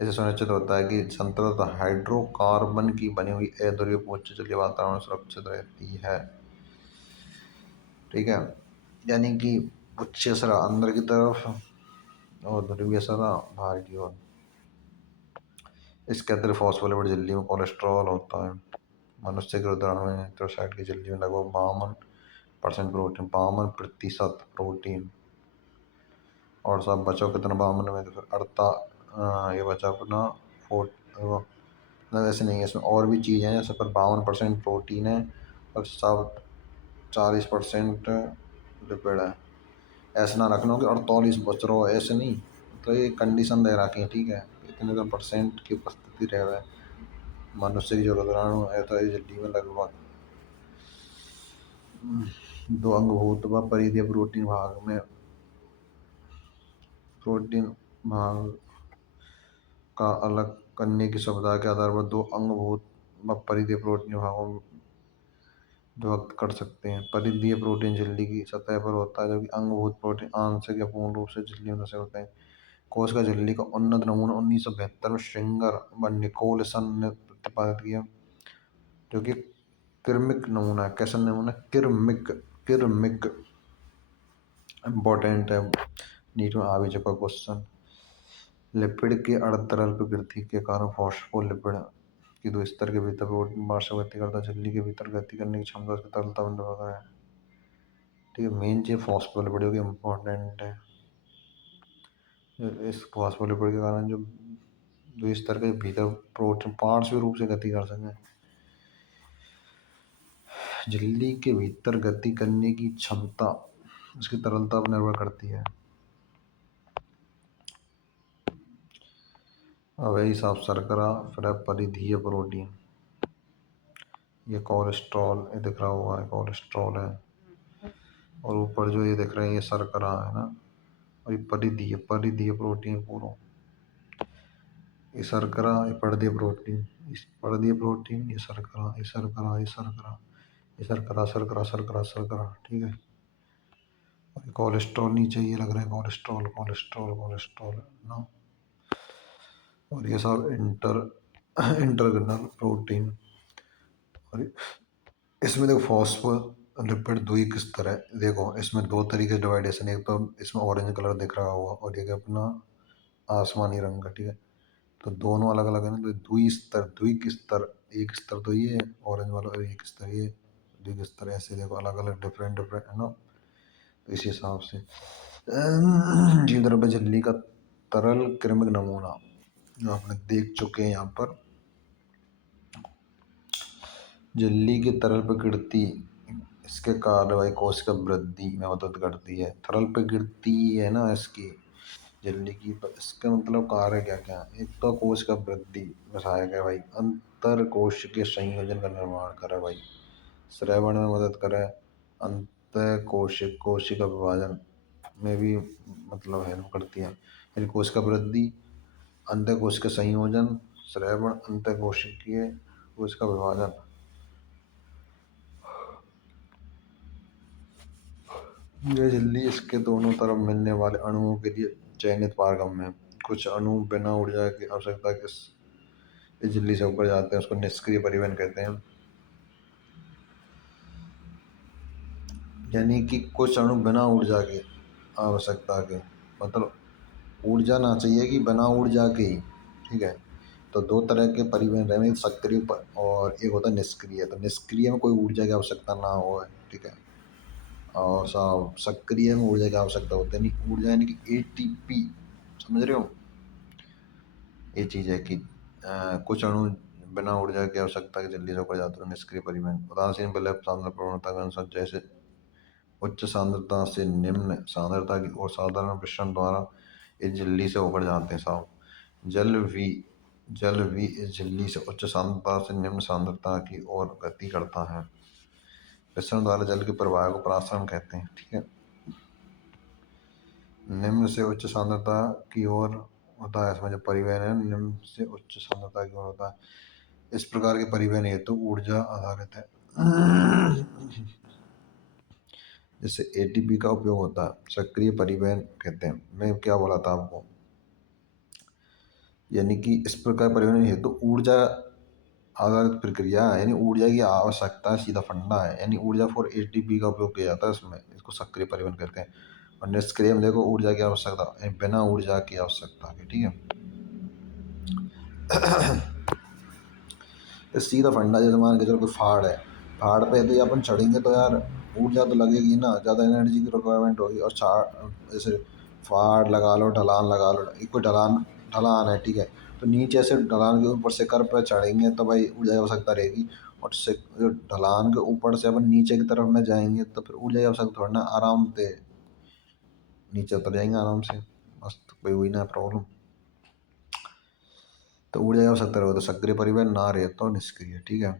इसे सुनिश्चित होता है कि संतुलित हाइड्रोकार्बन की बनी हुई अध्रुवीय पुच्छ जलीय वातावरण में सुरक्षित रहती है, ठीक है। यानी कि पुच्छ सिरा अंदर की तरफ और ध्रुवीय सिरा बाहर की ओर। इसके अतिरिक्त फॉस्फोलिपिड झिल्ली में कोलेस्ट्रॉल होता है, मनुष्य के उदाहरण में एरिथ्रोसाइट की झिल्ली में लगभग 52% प्रोटीन, 52% प्रोटीन, और सब बचा कितना 52 में, तो फिर ये बचा अपना 4, मतलब ऐसे नहीं है, इसमें और भी चीज़ हैं जैसे पर 52% प्रोटीन है और सब 40% लिपिड है। ऐसे ना रखना कि 48 बच रहा हो, ऐसे नहीं, तो ये कंडीशन दे रखी है, ठीक है, इतने तो परसेंट की उपस्थिति रहे है मनुष्य की जो रोजाणु है तो ये झिल्ली में लगभग 2 अंगभूत व परिधीय प्रोटीन भाग का अलग करने की सुविधा के आधार पर 2 अंगभूत व परिधीय प्रोटीन भागों में विभक्त कर सकते हैं। परिधीय प्रोटीन झिल्ली की सतह पर होता है, जबकि अंगभूत प्रोटीन आंशिक या पूर्ण रूप से झिल्ली में धसे होते हैं। कोश का झिल्ली का उन्नत नमूना 1972 में श्रिंगर व निकोलसन ने प्रतिपादित किया, जो कि किर्मिक नमूना है। कैसा नमूना? किर्मिक। किर्मिक इम्पोर्टेंट है, नीट में आ भी चुका क्वेश्चन। लिपिड की अर्धतरल प्रकृति के कारण फॉस्फोलिपिड की 2 स्तर के भीतर प्रोटीन पार्श्व गति करता है। झिल्ली के भीतर गति करने की क्षमता उसकी तरलता पर निर्भर है, ठीक है। मेन चीज फॉस्फोलिपिड की इम्पोर्टेंट है। इस फॉस्फोलिपिड के कारण जो 2 स्तर के भीतर प्रोटीन पार्श्व रूप से गति कर सके। झिल्ली के भीतर गति करने की क्षमता उसकी तरलता पर निर्भर करती है। अब यही साफ शर्करा, फिर परिधीय प्रोटीन, ये कोलेस्ट्रॉल, ये दिख रहा हुआ है कोलेस्ट्रॉल है, और ऊपर जो ये दिख रहे हैं ये शर्करा है ना, और ये परिधीय परिधीय प्रोटीन पूरा, ये शर्करा, ये पर्दीय प्रोटीन, इस पर्दीय प्रोटीन, ये शर्करा, ये शर्करा, ये शर्करा, ये शर्करा शर्करा शर्करा शर्करा, ठीक है। और कोलेस्ट्रॉल नीचे ये लग रहा है कोलेस्ट्रॉल कोलेस्ट्रॉल कोलेस्ट्रॉल ना, और ये सब इंटरग्रेनल प्रोटीन। और इसमें देखो फॉस्फोलिपिड द्वि स्तर है। देखो इसमें 2 तरीके से डिवाइडेशन, एक तो इसमें ऑरेंज कलर दिख रहा होगा और एक अपना आसमानी रंग का, ठीक है। तो दोनों अलग अलग है ना, तो द्वि स्तर, एक स्तर तो ये ऑरेंज वाला और एक स्तर ये द्वि स्तर, ऐसे देखो अलग अलग डिफरेंट डिफरेंट है ना। तो इस हिसाब से जीव द्रव्य झिल्ली का तरल कृमिक नमूना जो आपने देख चुके हैं यहाँ पर। झिल्ली की तरल प्रकृति इसके कार्रवाई कोशिका वृद्धि में मदद करती है। तरल प्रकृति है ना इसकी झिल्ली की, इसका मतलब कार्य क्या क्या है? एक तो कोशिका वृद्धि में सहायक है भाई, अंतर कोशिकीय संयोजन का निर्माण करे भाई, श्रेवण में मदद करे, अंत कोशिका विभाजन में भी मतलब हेल्प करती है। यानी कोशिका वृद्धि, अंत कोशिकीय संयोजन, श्रेवण, अंत कोशिकीय कोशिका विभाजन। यह झिल्ली इसके दोनों तरफ मिलने वाले अणुओं के लिए चयनित पारगम्य है। कुछ अणु बिना ऊर्जा की आवश्यकता के इस झिल्ली से ऊपर जाते हैं, उसको निष्क्रिय परिवहन कहते हैं। यानी कि कुछ अणु बिना ऊर्जा की आवश्यकता के, मतलब ऊर्जा ना चाहिए कि बिना ऊर्जा के ही, ठीक है। तो 2 तरह के परिवहन रहे, सक्रिय और एक होता है निष्क्रिय। तो निष्क्रिय में कोई ऊर्जा की आवश्यकता ना हो, ठीक है, और सक्रिय में ऊर्जा की आवश्यकता होती है। नहीं ऊर्जा यानी कि एटीपी, समझ रहे हो? ये चीज़ है कि कुछ अणु बिना ऊर्जा की आवश्यकता के जल्दी से ऊपर जाते हैं, निष्क्रिय परिवहन। उदासीन विलयन सांद्रता प्रवणता के अनुसार, जैसे उच्च सांद्रता से निम्न सांद्रता की ओर साधारण विसरण द्वारा इस झिल्ली से होकर जाते हैं साहब। जल भी इस झिल्ली से उच्च सांद्रता से निम्न सांद्रता की ओर गति करता है। विसरण द्वारा जल के प्रवाह को परासरण कहते हैं, ठीक है। निम्न से उच्च सांद्रता की ओर होता है, इसमें जो परिवहन है निम्न से उच्च सांद्रता की ओर होता है। इस प्रकार के परिवहन हेतु ऊर्जा आधारित है, जिससे एटीपी का उपयोग होता है। सक्रिय परिवहन कहते हैं। मैं क्या बोला था आपको, यानी कि इस प्रकार परिवहन हेतु ऊर्जा आधारित प्रक्रिया है, यानी ऊर्जा की आवश्यकता सीधा फंडा है, यानी ऊर्जा फॉर एटीपी का उपयोग किया जाता है इसमें, इसको सक्रिय परिवहन कहते हैं। और निष्क्रिय में देखो ऊर्जा की आवश्यकता, यानी बिना ऊर्जा की आवश्यकता की, ठीक है। सीधा फंडा, जैसे मान के चलो कोई पहाड़ है, पहाड़ पे यदि अपन चढ़ेंगे तो यार ऊर्जा तो लगेगी ना, ज़्यादा एनर्जी की रिक्वायरमेंट होगी। और जैसे पहाड़ लगा लो, ढलान लगा लो, कोई ढलान ढलान है, ठीक है, तो नीचे से ढलान के ऊपर शिखर पर चढ़ेंगे तो भाई ऊर्जा की आवश्यकता रहेगी। और ढलान के ऊपर से अपन नीचे की तरफ में जाएंगे तो फिर ऊर्जा की आवश्यकता थोड़ा ना, आराम से नीचे उतर जाएंगे आराम से। मस्त कोई हुई ना प्रॉब्लम। तो ऊर्जा हो सकता है तो सक्रिय परिवहन ना रहे तो निष्क्रिय, ठीक है।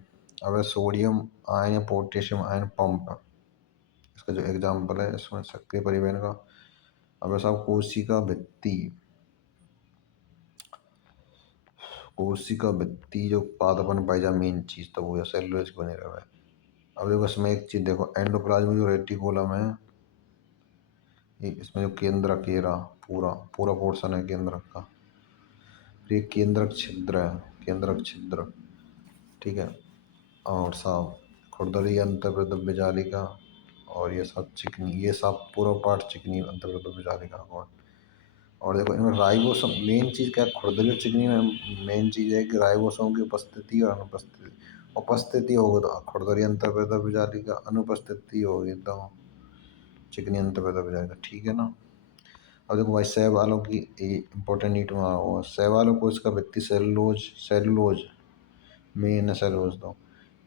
अब सोडियम आयन या पोटेशियम आयन पंप, इसका जो एग्जाम्पल है इसमें सक्रिय परिवहन का। अब साहब कोशिका भित्ति जो पादपन पाई जा मेन चीज तो वो सेलुलोज बने रहा है। अब देखो इसमें एक चीज देखो, एंडोप्लाज्म जो रेटिकुलम है, इसमें जो केंद्रक ये रहा, पूरा पूरा पोर्शन है केंद्रक का। ये केंद्रक छिद्र है, केंद्रक छिद्र, ठीक है। और साफ खुरदरी अंतर्वृद्ध जालिका, और ये सब चिकनी, ये सब पूरा पार्ट चिकनी अंतर्वृद्ध जालिका का। और देखो इनमें राइबोसोम मेन चीज़ क्या है, खुरदरी और चिकनी में मेन चीज़ है कि राइबोसोम की उपस्थिति और अनुपस्थिति। उपस्थिति होगी तो खुरदरी अंतर्वृद्ध जालिका, अनुपस्थिति होगी तो चिकनी अंतर्वृद्ध जालिका, ठीक है ना। अब देखो भाई शैवालों की इंपॉर्टेंट नीट में आओ, शैवालों को इसका व्यक्ति सेलुलोज, सेलुलोज मेन सेलुलोज दो,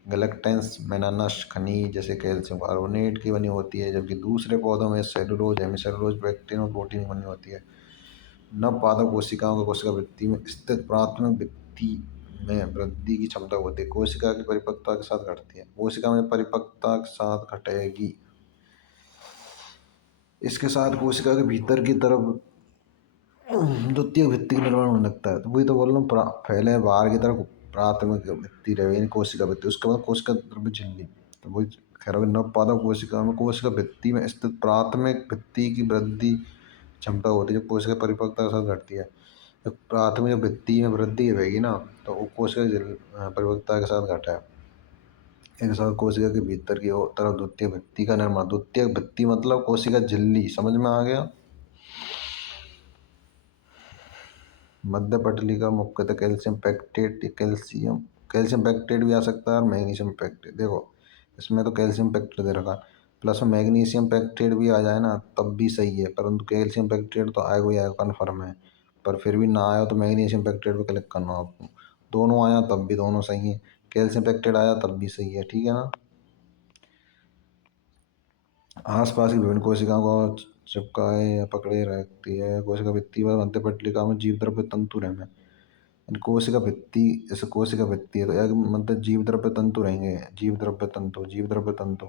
गलेक्टेंस मेनानस खनिज जैसे कैल्शियम कार्बोनेट की बनी होती है, जबकि दूसरे पौधों में सेलुलोज हेमिसेलुलोज प्रोटीन और प्रोटीन की बनी होती है। नवपादक कोशिकाओं की कोशिका वृत्ति में स्थित प्राथमिक वृत्ति में वृद्धि की क्षमता होती है, कोशिका की परिपक्वता के साथ घटती है, कोशिका में परिपक्वता के साथ घटेगी। इसके साथ कोशिका के भीतर की तरफ द्वितीय भित्ति का निर्माण होने लगता है। तो वही तो बोल रहा हूँ, पहले बाहर की तरफ प्राथमिक भित्ति रहे यानी कोशिका भित्ति, उसके बाद कोशिका द्रव्य झिल्ली। तो वही खैर नवपादक कोशिका में कोशिका भित्ति में स्थित प्राथमिक भित्ति की वृद्धि क्षमता होती है, जो कोशिका परिपक्वता के साथ घटती है। जो प्राथमिक भित्ति में वृद्धि रहेगी ना तो वो कोशिका परिपक्वता के साथ घटा है। एक साथ कोशिका के भीतर की तरफ द्वितीय भित्ति का निर्माण, द्वितीय भित्ति मतलब कोशिका झिल्ली, समझ में आ गया। मध्य पटली का मुख्यतः calcium pectate, calcium calcium pectate भी आ सकता है और मैग्नीशियम पैक्टेट। देखो इसमें तो कैल्शियम पैक्टेट दे रखा, प्लस में मैग्नीशियम पैक्टेट भी आ जाए ना तब भी सही है, परंतु कैल्शियम पैक्टेट तो आएगा ही आएगा, कन्फर्म है। पर फिर भी ना आया तो मैग्नीशियम पैक्टेट पे क्लिक करना आपको। दोनों आया तब भी दोनों सही है, कैल्शियम पैक्टेट आया तब भी सही है, ठीक है ना। आसपास की विभिन्न कोशिकाओं को चिपकाए या पकड़े रखती है। कोशिका भित्ति व मध्य पटलिका में जीव द्रव्य तंतु रहेंगे। कोशिका भित्ति, जैसे कोशिका भित्ति है तो एक मतलब जीव द्रव्य तंतु रहेंगे, जीव द्रव्य तंतु, जीव द्रव्य तंतु।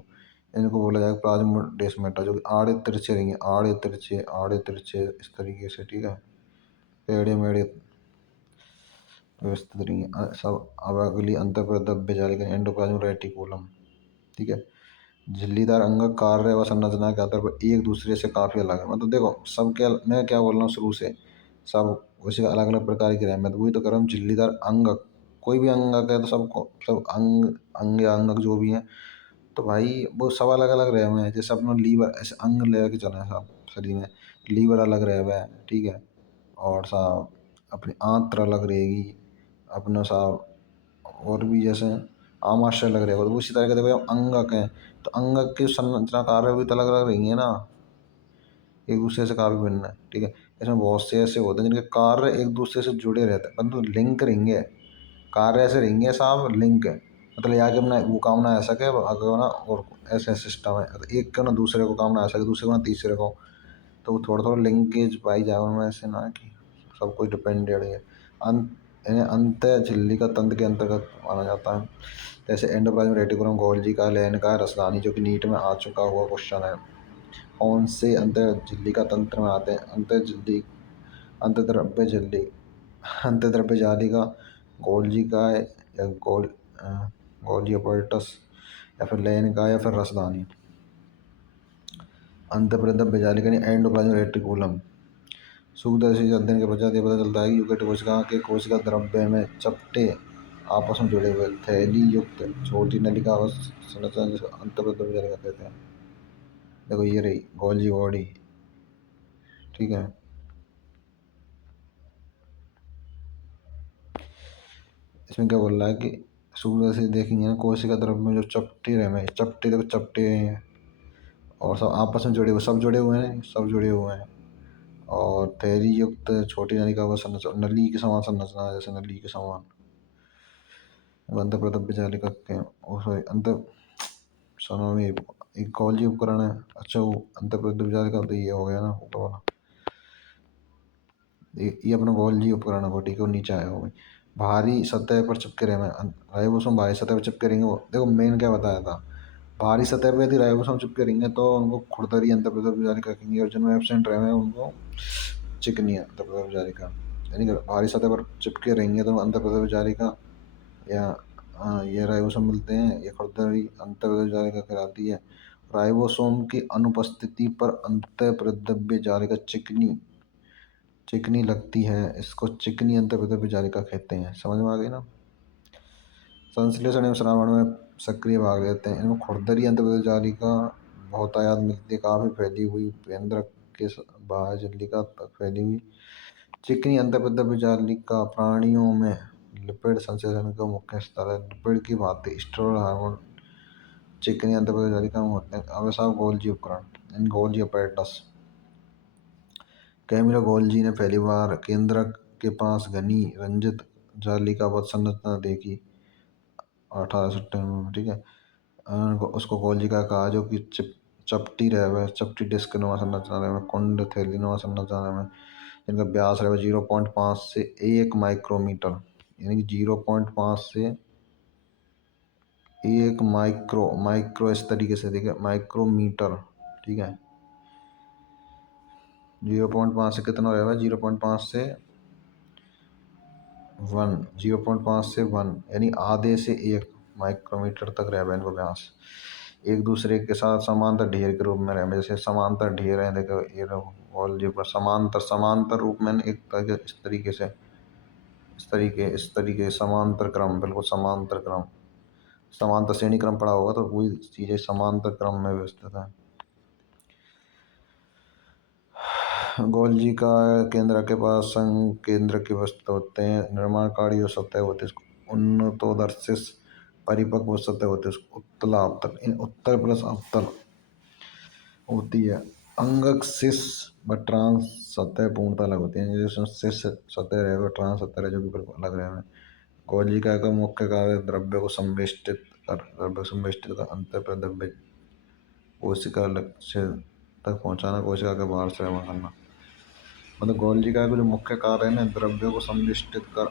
इनको बोला जाएगा प्लाज्मोडेस्माटा, जो कि आड़े तिरछे रहेंगे, आड़े तिरछे, आड़े तिरछे इस तरीके से, ठीक है। टेढ़े मेढ़े व्यवस्थित रहेंगे सब। अब अगली अंतर्प्रद्रव्य जालिका एंडोप्लाज्म रेटिकुलम, ठीक है। झिल्लीदार अंग कार्य व संरचना के आधार पर एक दूसरे से काफी अलग है। मतलब देखो सब क्या, मैं क्या बोल रहा हूँ शुरू से, सब उसी अलग अलग प्रकार की रहे। मैं तो वही तो कर रहा हूँ, झिल्लीदार अंग, कोई भी अंग है तो सबको सब अंग, अंग या अंगक जो भी है तो भाई वो सब अलग अलग रहे हुए हैं। जैसे अपना लीवर, ऐसे अंग लेके चले सब शरीर में, लीवर अलग रहे हुए है, ठीक है। और साहब अपनी आंत्र अलग रहेगी, अपना साहब और भी जैसे आमाशय लग रहे हो तो उसी तरह के देखो जब अंगक है तो अंगक की संरचना कार्य भी तो अलग अलग रहेंगे ना, एक दूसरे से काफी भिन्न है, ठीक है। इसमें बहुत से ऐसे होते हैं जिनके कार्य एक दूसरे से जुड़े रहते हैं परंतु लिंक रहेंगे, कार्य ऐसे रहेंगे साहब लिंक है। मतलब यहाँ के अपना वो काम ना ऐसा के अगर ना, और ऐसे सिस्टम है तो एक का ना दूसरे को काम ना ऐसा, दूसरे को ना तीसरे को, तो वो थोड़ा थोड़ा लिंकेज पाई जाए उनमें, ऐसे ना कि सब कुछ डिपेंडेड है। इन्हें अंत झिल्ली का तंत्र के अंतर्गत माना जाता है। जैसे एंडोप्लाज्म रेटिकुलम, गोल्गी का, लैन का, रसदानी, जो कि नीट में आ चुका हुआ क्वेश्चन है। कौन से अंतर झिल्ली का तंत्र में आते हैं, अंतर झिल्ली, अंतर्द्रव्य झिल्ली, अंतर्द्रव्य जाली का, गोल्गी का या गोल्गी अपॉर्टस, या फिर लैन का, या फिर रसदानी। अंतर्द्रव्य जाली का एंडोप्लाज्म रेटिकुलम। सूक्ष्मदर्शी से अध्ययन के पश्चात ये पता चलता है कि यूकेट कोशिका के कोशिका द्रव्य में चपटे आपस में जुड़े हुए थैली युक्त छोटी नलिका अवस्था संरचना जिसे अंतर्द्रव्य जालिका कहते हैं। देखो ये रही गोल्जी बॉडी, ठीक है। इसमें क्या बोल रहा है कि सूक्ष्मदर्शी देखेंगे ना कोशिका द्रव्य में जो चपटे रहे, चपटे देखो चपटे हैं और सब आपस में जुड़े हुए, सब जुड़े हुए हैं, सब जुड़े हुए हैं। और थैली युक्त छोटी नलिका अवस्था संरचना, नली के समान संरचना, जैसे नली के समान अंतर्द्रव्य जालिका के, सॉरी अंतर सुनो में एक कॉल जी उपकरण है। अच्छा वो अंतर्प्रद्रव्य जालिका तो ये हो गया ना ऊपर वाला। ये अपना गोल्जी उपकरण को, ठीक है, वो नीचे आया हो भाई। भारी सतह पर चिपके रहे राइबोसोम भारी सतह पर चिपके रहेंगे। वो देखो मेन क्या बताया था, भारी सतह पर यदि राइबोसोम चिपके रहेंगे तो उनको खुरदरी अंतर्प्रेरक जारी रखेंगे, और जिनमें एब्सेंट रहे हैं उनको चिकनी अंतर्प्रेरक जारी का। यानी कि भारी सतह पर चिपके रहेंगे तो अंतर्प्रेरक जारी का या ये राइबोसोम मिलते हैं, ये खुरदरी अंतर्प्रेरक जारी का कहलाती है। राइबोसोम की अनुपस्थिति पर अंतःप्रेरक जारी का चिकनी चिकनी लगती है, इसको चिकनी अंतर्प्रेरक जारी का कहते हैं। समझ में आ गई ना। संश्लेषण एवं श्रावण में सक्रिय भाग लेते हैं। इनमें खुरदरी अंतर्प्रेरक जाली का बहुतायत मिलती है, काफी फैली हुई केंद्रक के बाह्य झिल्लिका तक फैली हुई। चिकनी अंतर्प्रेरक जाली का प्राणियों में लिपिड संश्लेषण का मुख्य स्तर है। लिपिड की भांति स्टेरॉयड हार्मोन चिकनी अंतर्प्रेरक जाली का होते हैं। अब साहब गोल्जी उपकरण, गोल्जी अपैरेटस। कैमिलो गोल्जी ने पहली बार केंद्रक के पास घनी रंजित जाली का पथ संरचना देखी 1897 में, ठीक है। उसको गोल्जी का कहा, जो कि चपटी रहे हुए चपटी डिस्क नुमा संरचना रहे हुए कुंड थैली नुमा संरचना रहे हुए, जिनका व्यास रहे हुए 0.5 से 1 माइक्रोमीटर, यानी कि 0.5 से 1 माइक्रो इस तरीके से, ठीक है, माइक्रोमीटर, ठीक है। 0.5 से कितना रहेगा, 0.5 से 1, 0.5 से 1 यानी आधे से 1 माइक्रोमीटर तक रह इनको व्यास। एक दूसरे के साथ समांतर ढेर के रूप में रहे, जैसे समांतर ढेर है, देखो ये गोल्जी पर समांतर समांतर रूप में एक तरीके इस तरीके समांतर क्रम, बिल्कुल समांतर क्रम, समांतर श्रेणी क्रम पड़ा होगा तो वही चीजें समांतर क्रम में व्यवस्थित है। गोल्जी का केंद्र के पास संघ केंद्र की वस्तु होते हैं। निर्माण कार्य जो सतह होती है उन्नतोदर्शिस परिपक्व सतह होती है, उत्तल अवतल, उत्तर प्लस अवतल होती है। अंगक शिश व ट्रांस सतह पूर्णतः अलग होती है, जैसे शिश सतह रहे हुए, ट्रांस सतह रहे जो कि बिल्कुल अलग रहे हुए। गोल्जी का मुख्य कार्य द्रव्य को संवेष्टित कर अंतःप्रेरक कोशिका लक्ष्य तक पहुंचाना, कोशिका के बाहर श्रवण करना। मतलब गोल्जी का जो मुख्य कार्य है ना, द्रव्य को संवेष्टित कर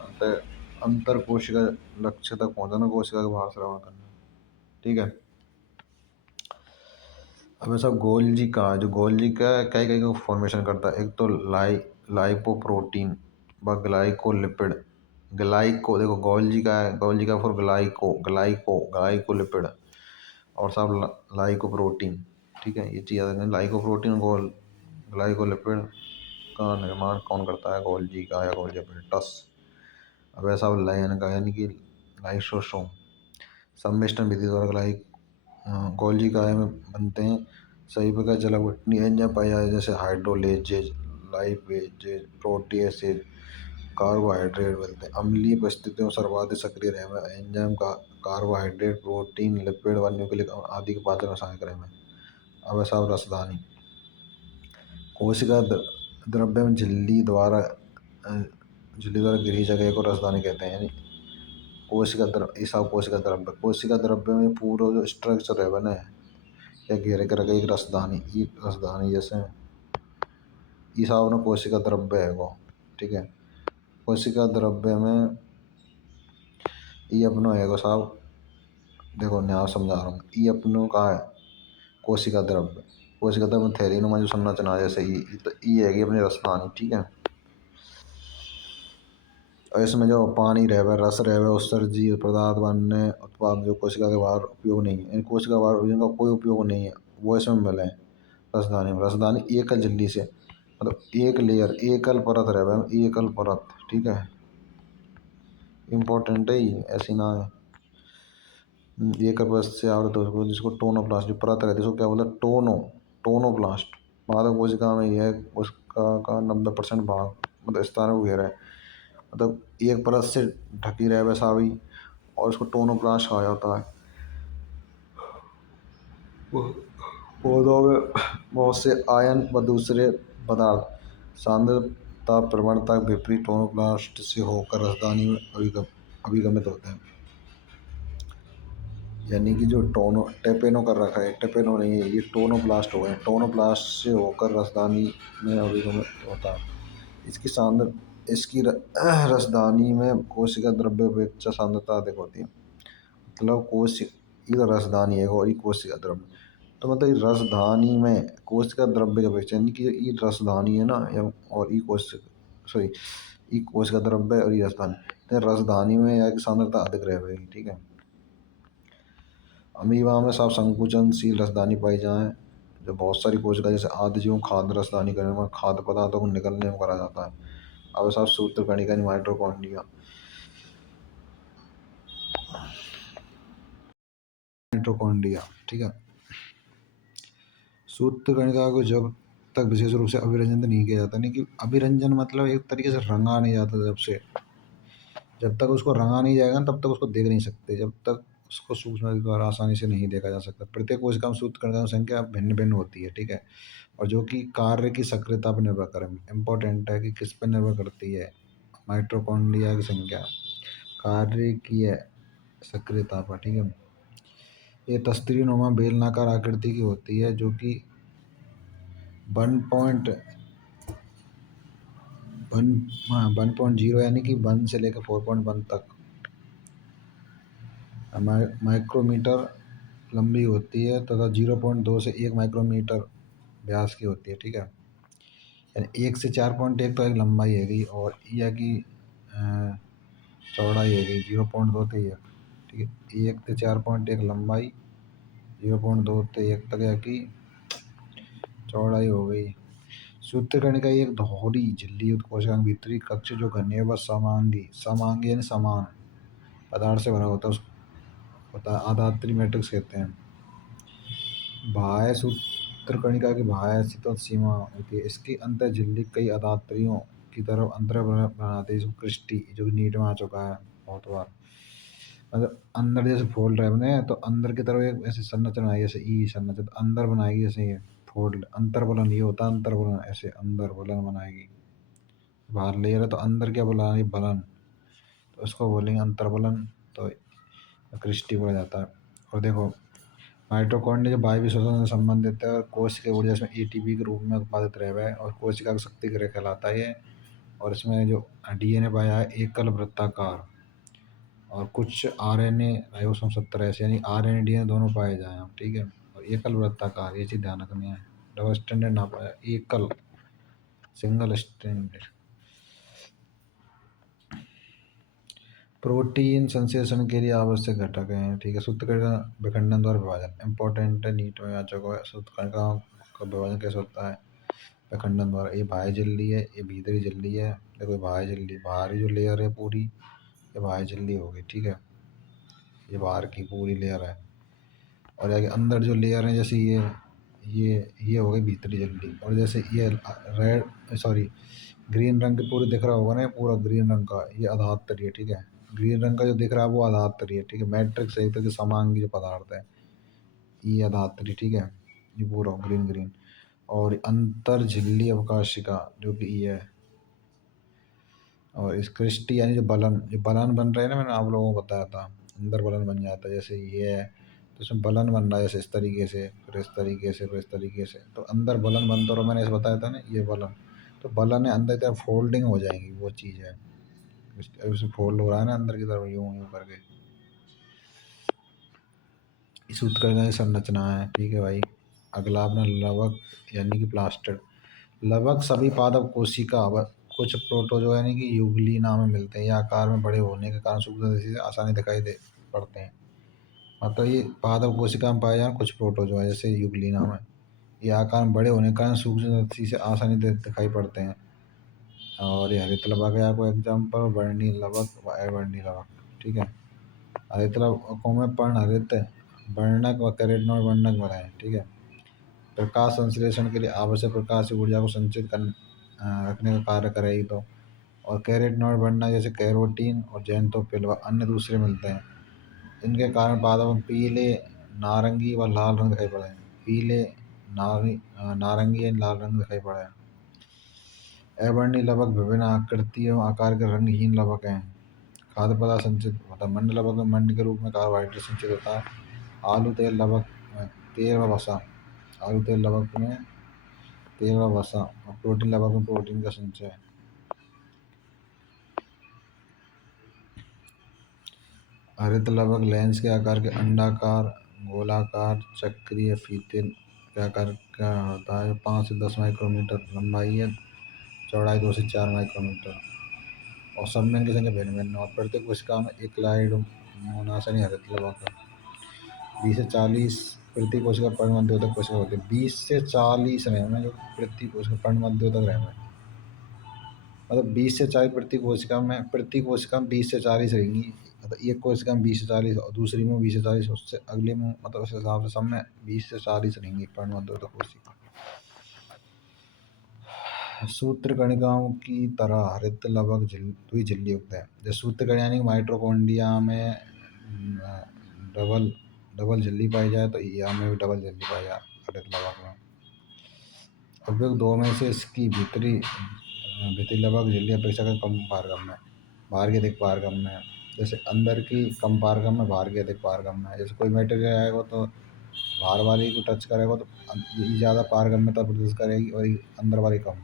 अंतर कोशिका लक्ष्य तक पहुंचाना, कोशिका के बाहर श्रवण करना, ठीक है। अब ऐसा गोल्जी का जो गोल्जी का कई कई को फॉर्मेशन करता है। एक तो लाइपोप्रोटीन व ग्लाइकोलिपिड। ग्लाइको देखो गोल्जी का है, गोल्जी का फॉर ग्लाइकोलिपिड और सब लाइकोप्रोटीन, ठीक है। ये चीज़ लाइकोप्रोटीन ग्लाइकोलिपिड का निर्माण कौन करता है, गोल्जी का या गोल्जी अपैरेटस। अब ऐसा लयन का यानी कि लाइसोसोम सम्मिश्रण विधि द्वारा गोल्जी काय में बनते हैं। सही प्रकार जलावटनीय एंजाइम पाए जाते हैं, जैसे हाइड्रोलेजेज, लाइपेजेज, प्रोटीएसेज, कार्बोहाइड्रेट मिलते हैं। अम्लीय परिस्थितियों में सर्वाधिक सक्रिय रहे हुए एंजाइम का कार्बोहाइड्रेट, प्रोटीन, लिपिड व न्यूक्लिक आदि के पाचन में सहायक रहे हैं। अब ऐसा रसदानी कोशिका द्रव्य में झिल्ली द्वारा गिरी जगह को रसदानी कहते हैं। यानी कोशिका द्रव्य में पूरा जो स्ट्रक्चर है बना है या घेरे कर एक रसदानी जैसे ईसाब कोशिका द्रव्य है वो, ठीक है। कोशिका द्रव्य में ये अपनो है को साहब, देखो यहाँ समझा रहा हूँ। ये अपनों का है कोशिका द्रव्य थैलीनुमा जो संरचना जैसे ये है अपनी रसदानी, ठीक है। और इसमें जो पानी रहे रस रहे उत्सर्जीय पदार्थ बनने उत्पाद जो कोशिका के बाहर उपयोग नहीं है, कोशिका बाहर जिनका कोई उपयोग नहीं है वो इसमें मिले हैं रसदानी एकल झिल्ली से, मतलब एक लेयर एकल परत रहे एकल परत, ठीक है। इम्पोर्टेंट है ये, ऐसी ना है। एकल परत से आवृत हो जिसको टोनोप्लास्ट जो परत रहती है उसको क्या बोलते हैं, टोनोप्लास्ट। पादप कोशिका में यह उसका का 90% भाग मतलब स्थान को घेरा है, मतलब एक परत से ढकी रहे वैसा भी, और उसको टोनोप्लास्ट कहा जाता है। पौधों में बहुत से आयन व दूसरे पदार्थ सांद्रता प्रवणता के विपरीत टोनोप्लास्ट से होकर रसदानी में अभिगमित होते हैं। यानी कि जो टेपेनो कर रखा है, टेपेनो नहीं है, ये टोनोप्लास्ट हो गए, टोनोप्लास्ट से होकर रसदानी में अभिगमित होता है। इसकी सांद्र इसकी रसधानी में कोशिका द्रव्य अपेक्षा सांद्रता अधिक होती है। मतलब कोश ये रसधानी है और ये कोशिका द्रव्य, तो मतलब ये रसधानी में कोशिका द्रव्य की अपेक्षा, यानी कि ये रसधानी है ना, और ये कोश सॉरी ये कोशिका द्रव्य और ये रसधानी, तो रसधानी में या की सांद्रता अधिक रहेगी। ठीक है। अमीबा में सब संकुचनशील रसधानी पाई जाए, जो बहुत सारी कोशिका जैसे आदिजीवों खाद्य रसधानी करने में खाद्य पदार्थों को निकलने में करा जाता है। अब साहब सूत्रकणिका माइटोकॉन्ड्रिया, माइटोकॉन्ड्रिया ठीक है। सूत्रकणिका को जब तक विशेष रूप से अभिरंजन नहीं किया जाता, नहीं कि अभिरंजन मतलब एक तरीके से रंगा नहीं जाता, जब तक उसको रंगा नहीं जाएगा तब तक उसको देख नहीं सकते, जब तक उसको सूक्ष्म द्वारा आसानी से नहीं देखा जा सकता। प्रत्येक कोशिका में सूत्रकणिका की संख्या भिन्न भिन्न होती है। ठीक है। और जो कि कार्य की सक्रियता पर निर्भर करे, इम्पोर्टेंट है कि किस पर निर्भर करती है, माइटोकॉन्ड्रिया की संख्या कार्य की है सक्रियता पर। ठीक है। ये तस्तीरी नुमा बेलनाकार आकृति की होती है, जो कि 1.0 यानी कि 1 से लेकर 4.1 तक माइक्रोमीटर लंबी होती है तथा 0.2 से 1 माइक्रोमीटर व्यास की होती है। ठीक है। यानी 1 से 4.1 तो एक लंबाई है गई, और यह की चौड़ाई है गई 0.2 से 1। ठीक है। 1 से 4.1 लंबाई, 0.2 से 1 तक या की चौड़ाई हो गई। सूत्रकणिका एक दोहरी झिल्ली युक्त कोशिका भीतरी कक्ष जो घने व समांगी यानी समान पदार्थ से भरा होता है, उसको आधात्री मैट्रिक्स कहते हैं। बाह्य सूत्रकणिका की बाह्य शीतल सीमा होती है, इसकी अंतर झिल्ली कई अधात्रियों की तरफ अंतर बनाते हैं, जिसको क्रिस्टी, जो नीट में आ चुका है बहुत बार। मतलब अंदर जैसे फोल्ड है बने, तो अंदर की तरफ एक ऐसे संरचना है, जैसे ई संरचना तो अंदर बनाएगी, जैसे ये फोल्ड अंतर्बलन ये होता है, अंतर्बलन ऐसे अंदर बलन बनाएगी। बाहर लेयर है तो अंदर क्या बोला है बलन, तो उसको बोलेंगे अंतर्बलन, तो क्रिस्टी बोला जाता है। और देखो माइटोकॉन्ड्रिया जो वायु श्वसन से संबंधित है और कोश के ऊर्जा इसमें एटीपी के रूप में उत्पादित रह है, और कोशिका का शक्ति गृह कहलाता है ये। और इसमें जो डीएनए पाया है एकल वृत्ताकार, और कुछ आरएनए राइबोसोम 70 ऐसे, यानी आरएनए डीएनए दोनों पाए जाए हम। ठीक है। और एकल वृत्ताकार ये चीज़ ध्यान रखनी है, डबल स्टैंडर्ड ना पाया, एकल सिंगल स्टैंडर्ड। प्रोटीन संश्लेषण के लिए आवश्यक घटक हैं। ठीक है। सूत्रकणिका विखंडन द्वारा विभाजन इंपॉर्टेंट है, नीट में आ चुका है। सूत्रकणिका का विभाजन कैसे होता है, विखंडन द्वारा। ये बाह्य झिल्ली है, ये भीतरी झिल्ली है। देखो बाह्य झिल्ली, बाहरी जो लेयर है पूरी, ये बाह्य झिल्ली होगी। ठीक है। ये बाहर की पूरी लेयर है, और आगे अंदर जो लेयर है, जैसे ये हो गई भीतरी झिल्ली। और जैसे ये रेड सॉरी ग्रीन रंग के पूरे दिख रहा होगा ना, ये पूरा ग्रीन रंग का ये अधात्तरीय। ठीक है। ग्रीन रंग का जो दिख रहा है वो अधात्तरीय। ठीक है। मैट्रिक्स एक तरह के समांगी जो पदार्थ है ये अधात्तरीय। ठीक है। ये पूरा ग्रीन ग्रीन। और अंतर झिल्ली अवकाशिका जो कि ये है, और इस क्रिस्टी यानी जो बलन बन रहे हैं ना, मैंने आप लोगों को बताया था अंदर बलन बन जाता है, जैसे ये है तो इसमें बलन बन रहा है, जैसे इस तरीके से, फिर इस तरीके से, फिर इस तरीके से, तो अंदर बलन बनता रहा। मैंने ऐसे बताया था ना, ये बलन, तो बलन है अंदर की तरफ फोल्डिंग हो जाएगी, वो चीज़ है। उसमें फोल्ड हो रहा है ना अंदर की तरफ, यूं यूं करके। इस उत्कर्षण की संरचना है। ठीक है भाई। अगला अपना लवक यानी कि प्लास्टर। लवक सभी पादप कोशिका कुछ प्रोटोजो यानी कि युगलीना में मिलते हैं। ये आकार में बड़े होने के कारण सूक्ष्म दृष्टि से आसानी दिखाई दे पड़ते हैं। मतलब ये पादप कोशिका में पाए जाए कुछ प्रोटोजो है, जैसे युगलीना में, ये आकार में बड़े होने के कारण सूक्ष्म दृष्टि से आसानी दिखाई पड़ते हैं। और ये हरित लवक है, आपको एग्जाम्पल वर्णी लवक व अवर्णी लवक। ठीक है। हरित लवकों में पर्ण हरित वर्णक व कैरोटीनॉइड वर्णक बनाए। ठीक है। प्रकाश संश्लेषण के लिए आवश्यक प्रकाश की ऊर्जा को संचित रखने का कार्य करेगी, तो और कैरोटीनॉइड वर्णक जैसे कैरोटीन और ज़ैंथोफिल व अन्य दूसरे मिलते हैं। इनके कारण पादपों में पीले, नारंगी व लाल रंग दिखाई पड़े हैं। पीले, नारंगी या लाल रंग दिखाई पड़े हैं। अवर्णी लवक विभिन्न आकृति एवं आकार के रंगहीन लवक हैं। खाद्य पदार्थ संचित होता है। मंड लवक में मंड के रूप में कार्बोहाइड्रेट संचित होता है। आलू तेल लवक में तेल व वसा, आलू तेल लवक में तेल व वसा, और प्रोटीन लवक में प्रोटीन का संचय है। हरित लवक लेंस के आकार के अंडाकार, गोलाकार, चक्रीय फीते के आकार का होता है। 5 से 10 माइक्रोमीटर लंबाई है, चौड़ाई 2 से 4 माइक्रोमीटर, और सब में इनकी संख्या भिन्न भिन्न और प्रत्येक कोशिका में एक लाइड मोनाशनी हरित लवक है। 20 से 40 प्रति कोशिका पर्णमध्योतक कोशिका होती है। 20 से 40 रैम है जो प्रति कोशिका पर्णमध्योतक रैम है। मतलब 20 से 40 प्रति कोशिका में 20 से 40 रहेंगी। मतलब एक कोशिका में 20 से 40 और दूसरी में 20 से 40, उससे अगले में मतलब उस हिसाब से सब में 20 से 40 रहेंगी पर्णमध्योतक कोशिका। सूत्र कणिकाओं की तरह हरित लवक द्विझिल्ली युक्त है। जैसे सूत्र कणिका यानी माइटोकॉन्ड्रिया में डबल झिल्ली पाई जाए तो यहाँ में भी डबल झिल्ली पाई जाए हरित लवक में। उपयुक्त दो में से इसकी भीतरी लवक झिल्ली अपेक्षाकृत कम पारगम्य है, बाहर की अधिक पारगम्य है। जैसे अंदर की कम पारगम्य है, बाहर की अधिक पारगम्य है। जैसे कोई मटेरियल आएगा तो बाहर वाली को टच करेगा तो ये ज़्यादा पारगम्यता प्रदर्शित करेगी और अंदर वाली कम।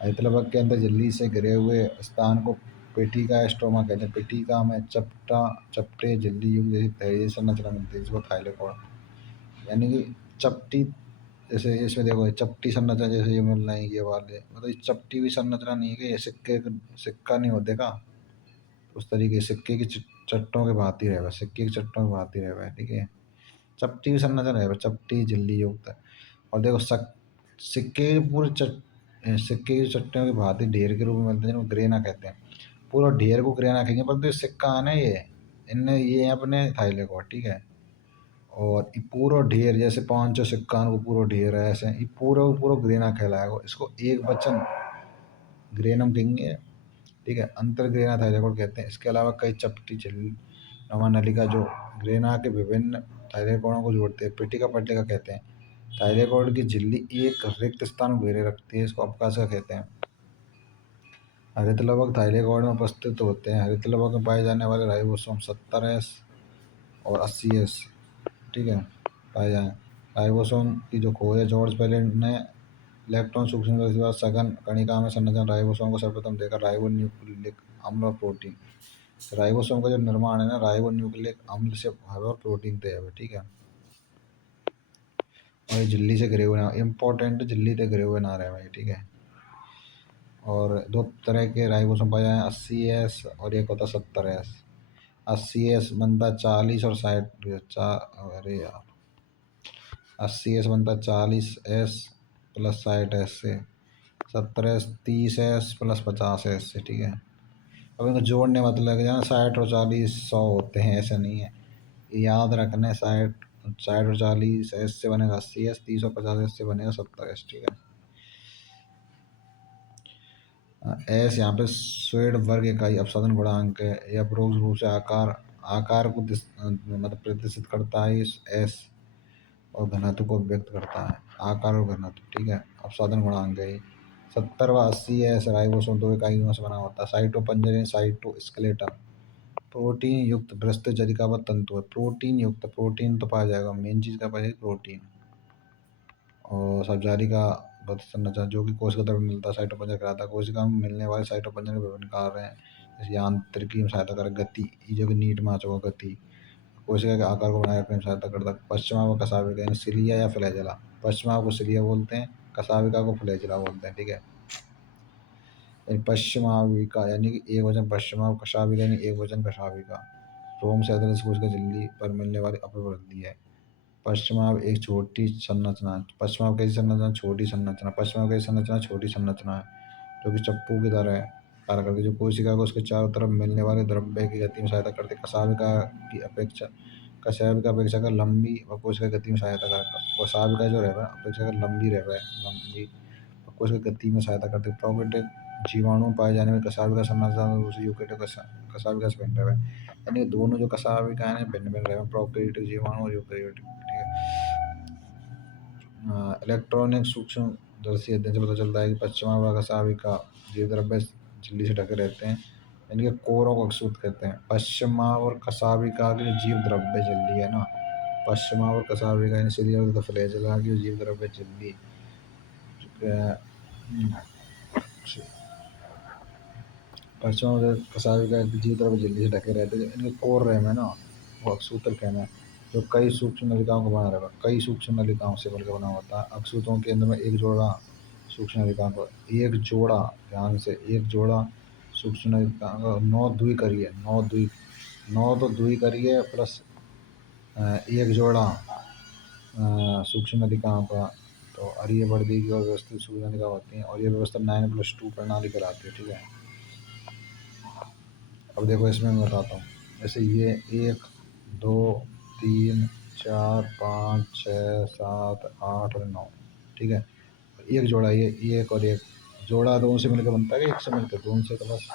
हरित लवक के अंदर झिल्ली से घिरे हुए स्थान को पेटिका स्ट्रोमा कहते हैं। पेटिका में चपटे झिल्ली युक्त जैसी तैलीय संरचना मिलती है जिसको थाइलेकोइड यानी कि चपटी। जैसे इसमें देखो चपटी संरचना जैसे ये मिल रही है ये वाले, मतलब ये चपटी भी संरचना नहीं है कि ये सिक्का नहीं होते का, उस तरीके सिक्के की चट्टों के भांति रहे, सिक्के की चट्टों के भांति रहे। ठीक है, चपटी भी संरचना रहे, चपटी झिल्ली युक्त है। और देखो सिक्के के पूरे सिक्के की चट्टों की भांति ढेर के रूप में मिलते हैं जिनको ग्रेना कहते हैं। पूरा ढेर को ग्रेना कहेंगे, परंतु ये सिक्का है ना ये इनने ये है अपने थाइलेकोइड। ठीक है, और ये पूरा ढेर जैसे 500 सिक्का को पूरा ढेर है ऐसे ये पूरा ग्रेना कहलाएगा। इसको एक वचन ग्रेनम कहेंगे। ठीक है, अंतर ग्रेना थाइलेकोइड कहते हैं। इसके अलावा कई चपटी झिल्ली नुमा नलिका जो ग्रेना के विभिन्न थाइलेकोइडों को जोड़ते हैं पेटिका पट्टिका कहते हैं। थाइलेकोइड की झिल्ली एक रिक्त स्थान घेरे रखती है, इसको अवकाशिका कहते हैं। हरित लवक थाइलेकोइड में उपस्थित होते हैं। हरित लवक में पाए जाने वाले राइबोसोम 70S और 80S, ठीक है, पाए जाए। राइबोसोम की जो खोज है जॉर्ज पेलेट ने इलेक्ट्रॉन सूक्ष्म सघन कणिका में संरचना राइबोसोम को सर्वप्रथम देखा। राइबो न्यूक्लिक अम्ल और प्रोटीन, राइबोसोम का जो निर्माण है ना राइबो न्यूक्लिक अम्ल से है और प्रोटीन तय है। ठीक है, और झिल्ली से घिरे हुए ना इम्पोर्टेंट झिल्ली से घिरे हुए ना रहे भाई। ठीक है, और दो तरह के राइबोसोम पाए जाए 80S और एक होता 70S। 80S बनता 40 और 60 अरे यार 80S बनता 40S प्लस 60S से, 70S 30S प्लस 50S से। ठीक है, अब इनको जोड़ने मतलब कि जाना 60 और 40 100 होते हैं ऐसा नहीं है, याद रखना। 60 और 40 एस से बनेगा 80S, 30 और 50S से बनेगा 70S। ठीक है, एस यहाँ पे स्वेड वर्ग इकाई अपसाधन गुणांक है। यह परोक्ष रूप से आकार को मतलब प्रदर्शित करता है इस एस, और घनत्व को व्यक्त करता है, आकार और घनत्व। ठीक है, अपसाधन गुणांक है। 70 व 80S राइबोसोम 2 इकाइयों से बना होता है। साइटोपंजर साइटोस्केलेटन प्रोटीन युक्त ब्रस्त जलिकावत तंतु है। प्रोटीन युक्त, प्रोटीन तो पाया जाएगा, मेन चीज़ का पाया जाएगा प्रोटीन। और सब्जारी का संरचना जो कि कोशिका द्रव्य मिलता है साइटोपंजर कहलाता है। कोशिका में मिलने वाले साइटोपंजर के विभिन्न कार्य हैं, जैसे यांत्रिकी में सहायता कर गति, जो कि नीट माच होगा गति, कोशिका के आकार को बनाए रखने में सहायता करता है। पश्चिमा व कसाविका यानी सिलिया या फ्लैजेला, पश्चिमा को सिलिया बोलते हैं, कसाविका को फ्लैजेला बोलते हैं। ठीक है, पश्चिमाविका यानी कि एक वचन पश्चिमा, कशाविका यानी एक वचन कशाविका, रोम से अधरस कोशिका झिल्ली पर मिलने वाली अपवृद्धि है। पश्चिमाव एक छोटी संरचना, पश्चिमाव कैसी संरचना, छोटी संरचना, पश्चिमाव कैसी संरचना, छोटी संरचना है जो कि चप्पू की तरह है कार्य करती है, जो कोशिका को उसके चारों तरफ मिलने वाले द्रव्य की गति में सहायता करती है। कशाविका अपेक्षा कर लंबी व कोशिका गति में सहायता कर, कशाविका जो रहे अपेक्षा कर लंबी रहे लंबी कोशिका गति में सहायता करती है। प्रोकैरियोटिक जीवाणु में पाए जाने में कशाविका संरचना दूसरी यूकेरियोटिक कशाविका से भिन्न रहे, यानी दोनों जो कशाविका है भिन्न भिन्न रहे, प्रोकैरियोटिक जीवाणु और यूकेरियोटिक। इलेक्ट्रॉनिक सूक्ष्मदर्शी अध्ययन से पता चलता है कि पश्चिमा व कशाविका जीव द्रव्य झिल्ली से ढके रहते हैं, इनके कोरों को अक्सूत कहते हैं। पश्चिमा और कशाविका की जो जीव द्रव्य झिल्ली है ना, पश्चिमा और कशाविका यानी सिलिया फ्लैजेला की जीव द्रव्य झिल्ली पश्चिमा में कसावे का जीव द्रव्य झिल्ली से ढके रहते हैं। इनके कोर रैम है ना, वो अक्षूत्र कहना है, जो कई सूक्ष्म नलिकाओं को बना रहेगा, कई सूक्ष्म नलिकाओं से मिलकर बना होता है। अक्षूत्रों के केंद्र में एक जोड़ा सूक्ष्म नलिकाओं को, एक जोड़ा, ध्यान से, एक जोड़ा सूक्ष्म नलिकाओं का, नौ द्वि करिए, नौ द्वि, नौ तो द्वि करिए प्लस एक जोड़ा सूक्ष्म नलिकाओं का, तो अरीय वर्दी की और व्यवस्थित सूक्ष्म नलिका होती हैं, और ये व्यवस्था 9+2 प्रणाली कहलाती है। ठीक है, अब देखो इसमें मैं बताता हूँ। जैसे ये 1 2 3 4 5 6 7 8 और 9, ठीक है, एक जोड़ा, ये एक और एक जोड़ा दोनों से मिलकर बनता है, एक से मिलकर दोनों से प्लस,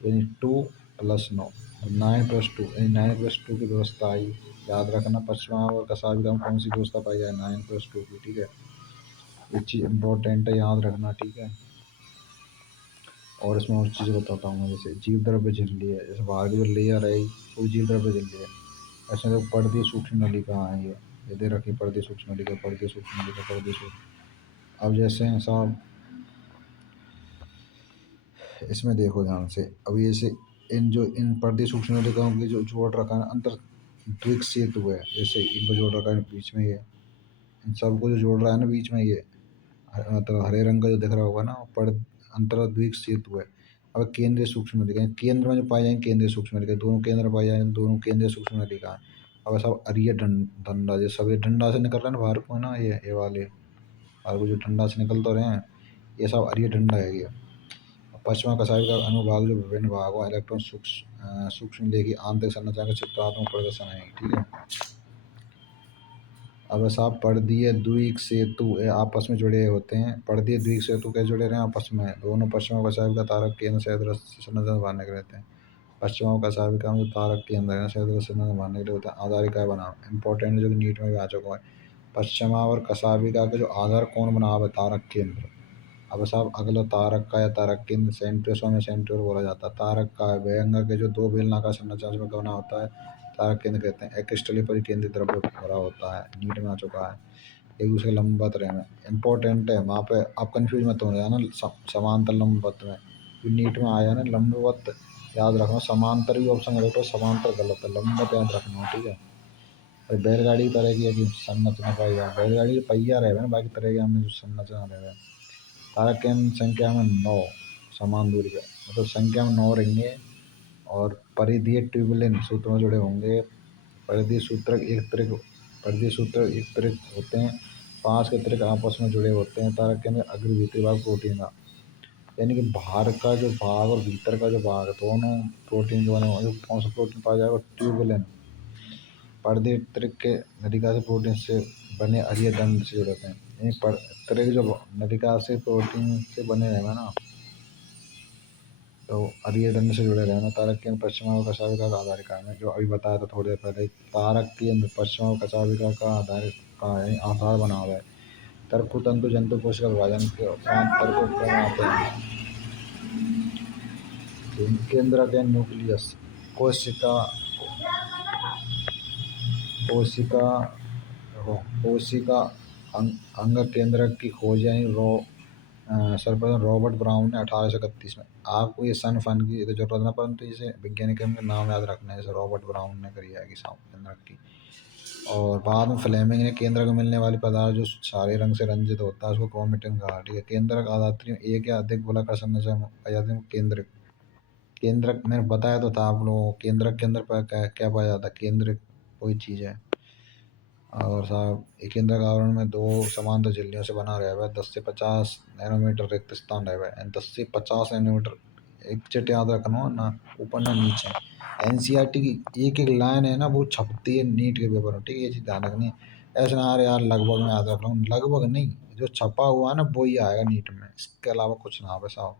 यानी 2+9, 9+2, यानी 9+2 की व्यवस्था आई। याद रखना पश्चिमा और कसाविका में कौन सी व्यवस्था पाई जाए, 9+2 की। ठीक है, ये चीज़ इंपॉर्टेंट है, याद रखना। ठीक है, और इसमें और चीज़ें बताता हूँ मैं, जैसे जीव द्रव्य झिल्ली है, जैसे बाहर की जो लेयर है वो जीव द्रव्य झिल्ली है। ऐसे जो पर्दीय सूक्ष्म नलिका है, ये दे रखी पर्दीय सूक्ष्म नलिका, पर्दीय सूक्ष्म नलिका, पर्दीय सूक्ष्म। अब जैसे हैं साहब, इसमें देखो ध्यान से, अब ये से इन पर्दीय सूक्ष्म नलिकाओं की जो जोड़ रखा है अंतर द्विक सेतु है, जैसे इनको जोड़ रखा है बीच में, ये इन सबको जो जोड़ रहा है ना बीच में, ये मतलब हरे रंग का जो दिख रहा होगा ना, पर अंतर्द्वीप सेतु है। अब केंद्रीय सूक्ष्म नलिका, केंद्र में जो पाए जाएंगे केंद्रीय सूक्ष्म नलिका, दोनों केंद्र पाए जाएंगे, दोनों केंद्रीय सूक्ष्म नलिका है। अब सब अरीय डंडा, जो सब ये डंडा से निकल रहा है ना बाहर को, है ना, ये वाले बाहर को जो डंडा से निकल तो रहे हैं, ये सब अरीय डंडा है ये। पश्चिमा कसाई का अनुभाग जो विभिन्न भागों इलेक्ट्रॉन सूक्ष्म लेखी आंतरिक संरचना का चित्रात्मक प्रदर्शन है। ठीक है, अब साहब पर्दीय द्विक सेतु ये आपस में जुड़े होते हैं। पर्दीय द्विक सेतु कैसे जुड़े रहे हैं आपस में, दोनों पश्चिमा कसाई का तारक केंद्र से संरचना बांधने के रहते हैं। पश्चिमा कसाई का जो तारक केंद्र है से संरचना बांधने के लिए होता है। आधारिका बनाव इंपॉर्टेंट, जो कि नीट में भी आ चुका है। पश्चिमा और कसाबिका का जो आधार कौन बनाव है, तारक केंद्र। अब साहब अगला तारक का या तारक केंद्र सेंट्रोसोम में सेंट्रोर बोला जाता है। तारक का है व्यंगा के जो दो बेलनाकार संरचना में बना होता है, तारक केंद्र कहते हैं। एक स्थलीय परिकेंद्रित द्रव्य भरा होता है, नीट में आ चुका है। एक दूसरे के लंबवत रहे में इंपॉर्टेंट है, वहाँ पे आप कंफ्यूज मत हो जाना समांतर लंबवत में, नीट में आया ना लंबवत, याद रखना। समांतर भी ऑप्शन गलत हो, समांतर गलत है, लंबवत याद रखना। ठीक है, और बैलगाड़ी तरह की एक संरचना पाई जाए, बैलगाड़ी जो पहिया रहे ना, बाकी तरह के हमें जो संरचना रहे। तारक केंद्र संख्या में 9 समान दूरी पे, मतलब संख्या में 9 रहेंगे, और परिधीय ट्यूबुलिन सूत्रों जुड़े होंगे। परिधीय सूत्रक एक त्रिक, परिधीय सूत्रक एक त्रिक होते हैं, 5 के त्रिक आपस में जुड़े होते हैं। तारक केंद्र अग्र भीतरी भाग प्रोटीन का, यानी कि बाहर का जो भाग और भीतर का जो भाग दोनों प्रोटीन जो बने होंगे। कौन सा प्रोटीन पाया जाएगा, ट्यूबुलिन। पर्दे त्रिक के नलिका से प्रोटीन से बने अरीय दंड से जुड़े होते हैं, यानी त्रिक जो नलिका से प्रोटीन से बने रहेगा ना, तो अरीय दंड से जुड़े रहना। तारक केंद्र पश्चिमा और कशाभिका का आधारिका में, जो अभी बताया था थोड़ी देर पहले, तारक केंद्र पश्चिमा और कशाभिका का आधार का आधार बना हुआ है। तर्कु तंतु जंतु कोशिका विभाजन के उपरांत तर्कु क्रम आते हैं। केंद्र के न्यूक्लियस, कोशिका कोशिका कोशिका अंग केंद्र की खोज, यानी सर्वप्रथम रॉबर्ट ब्राउन ने 1831 में। आपको ये सन फन की तो जरूरत ना, परंतु इसे वैज्ञानिक के नाम याद रखना है, जैसे रॉबर्ट ब्राउन ने करी है कि केंद्र की। और बाद में फ्लेमिंग ने केंद्र को मिलने वाली पदार्थ जो सारे रंग से रंजित होता है उसको क्रोमेटिन कहा। ठीक है, केंद्रक आधात्री में एक या अधिक गोलाकार संरचना पाई जाती है। केंद्रक मैंने बताया तो था आप लोगों को, केंद्रक के अंदर क्या पाया जाता है, केंद्र कोई चीज़ है। और साहब एक केंद्रक आवरण में दो समांतर झिल्लियों से बना रहा है, 10 से 50 नैनोमीटर रिक्त स्थान रहा है, 10 से 50 नैनोमीटर। एक चिट याद रखना ना, ऊपर ना नीचे। एनसीईआरटी की एक एक लाइन है ना, वो छपती है नीट के पेपर में। ठीक है, ये चीज़ ध्यान रखनी है। ऐसा ना यार यार लगभग में याद रख लो, लगभग नहीं, जो छपा हुआ है ना वो ही आएगा नीट में, इसके अलावा कुछ ना हो साहब।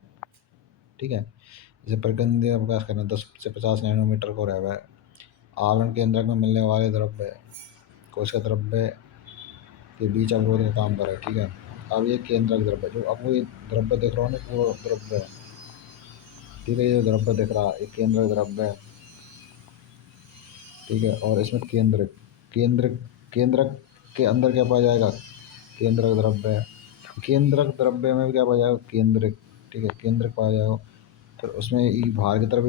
ठीक है, जैसे प्रगंध अवकाश करना 10 से 50 नैनोमीटर को रह है। आवरण केंद्रक में मिलने वाले द्रव्य कोशिका द्रव्य के बीच अवरोध का काम करे। ठीक है, अब ये केंद्रक द्रव्य, जो आपको ये द्रव्य दिख रहा है ना, पूरा द्रव्य है। ठीक है, ये द्रव्य दिख रहा है, एक केंद्रक द्रव्य है। ठीक है, और इसमें केंद्र केंद्रक के अंदर क्या पाया जाएगा, केंद्रक द्रव्य। केंद्रक द्रव्य में भी क्या पाया जाएगा, केंद्रक। ठीक है, केंद्रक पाया जाएगा। फिर उसमें ये बाहर की तरफ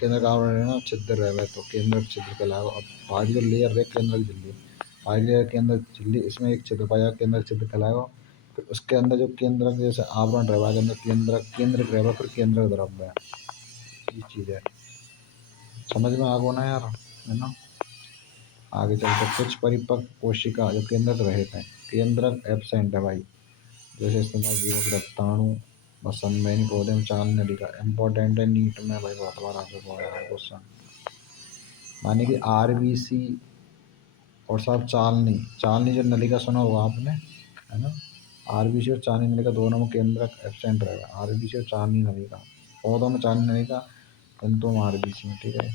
केंद्र का आवरण है ना, छिद्र है तो केंद्र छिद्र कहलाएगा। अब बाहर की जो लेयर है केंद्र की झिल्ली, बाहर की लेयर केंद्र झिल्ली, इसमें एक छिद्र पाया केंद्र छिद्र कहलाएगा। फिर उसके अंदर जो केंद्र जैसे आवरण रहेगा के अंदर केंद्र केंद्र रहेगा, फिर केंद्र द्रव्य है, ये चीज़ है। समझ में आ गो ना यार, है ना। आगे चलते कुछ परिपक्व कोशिका जो केंद्रक रहित हैं, केंद्रक एब्सेंट है भाई, जैसे इस्तेमाल जीवक रक्ताणु बसंत पौधे में चाल नलिका इम्पोर्टेंट है, नीट में भाई बहुत बार आ चुका है क्वेश्चन। माने कि आरबीसी और साहब चालनी, चालनी जो नलिका सुना होगा आपने, है ना। आरबीसी और चालनी नलिका दोनों में केंद्रक एब्सेंट रहेगा, आरबीसी और चालनी नलिका, पौधों में चालनी नलिका, तंतुओं में आरबीसी में, ठीक है।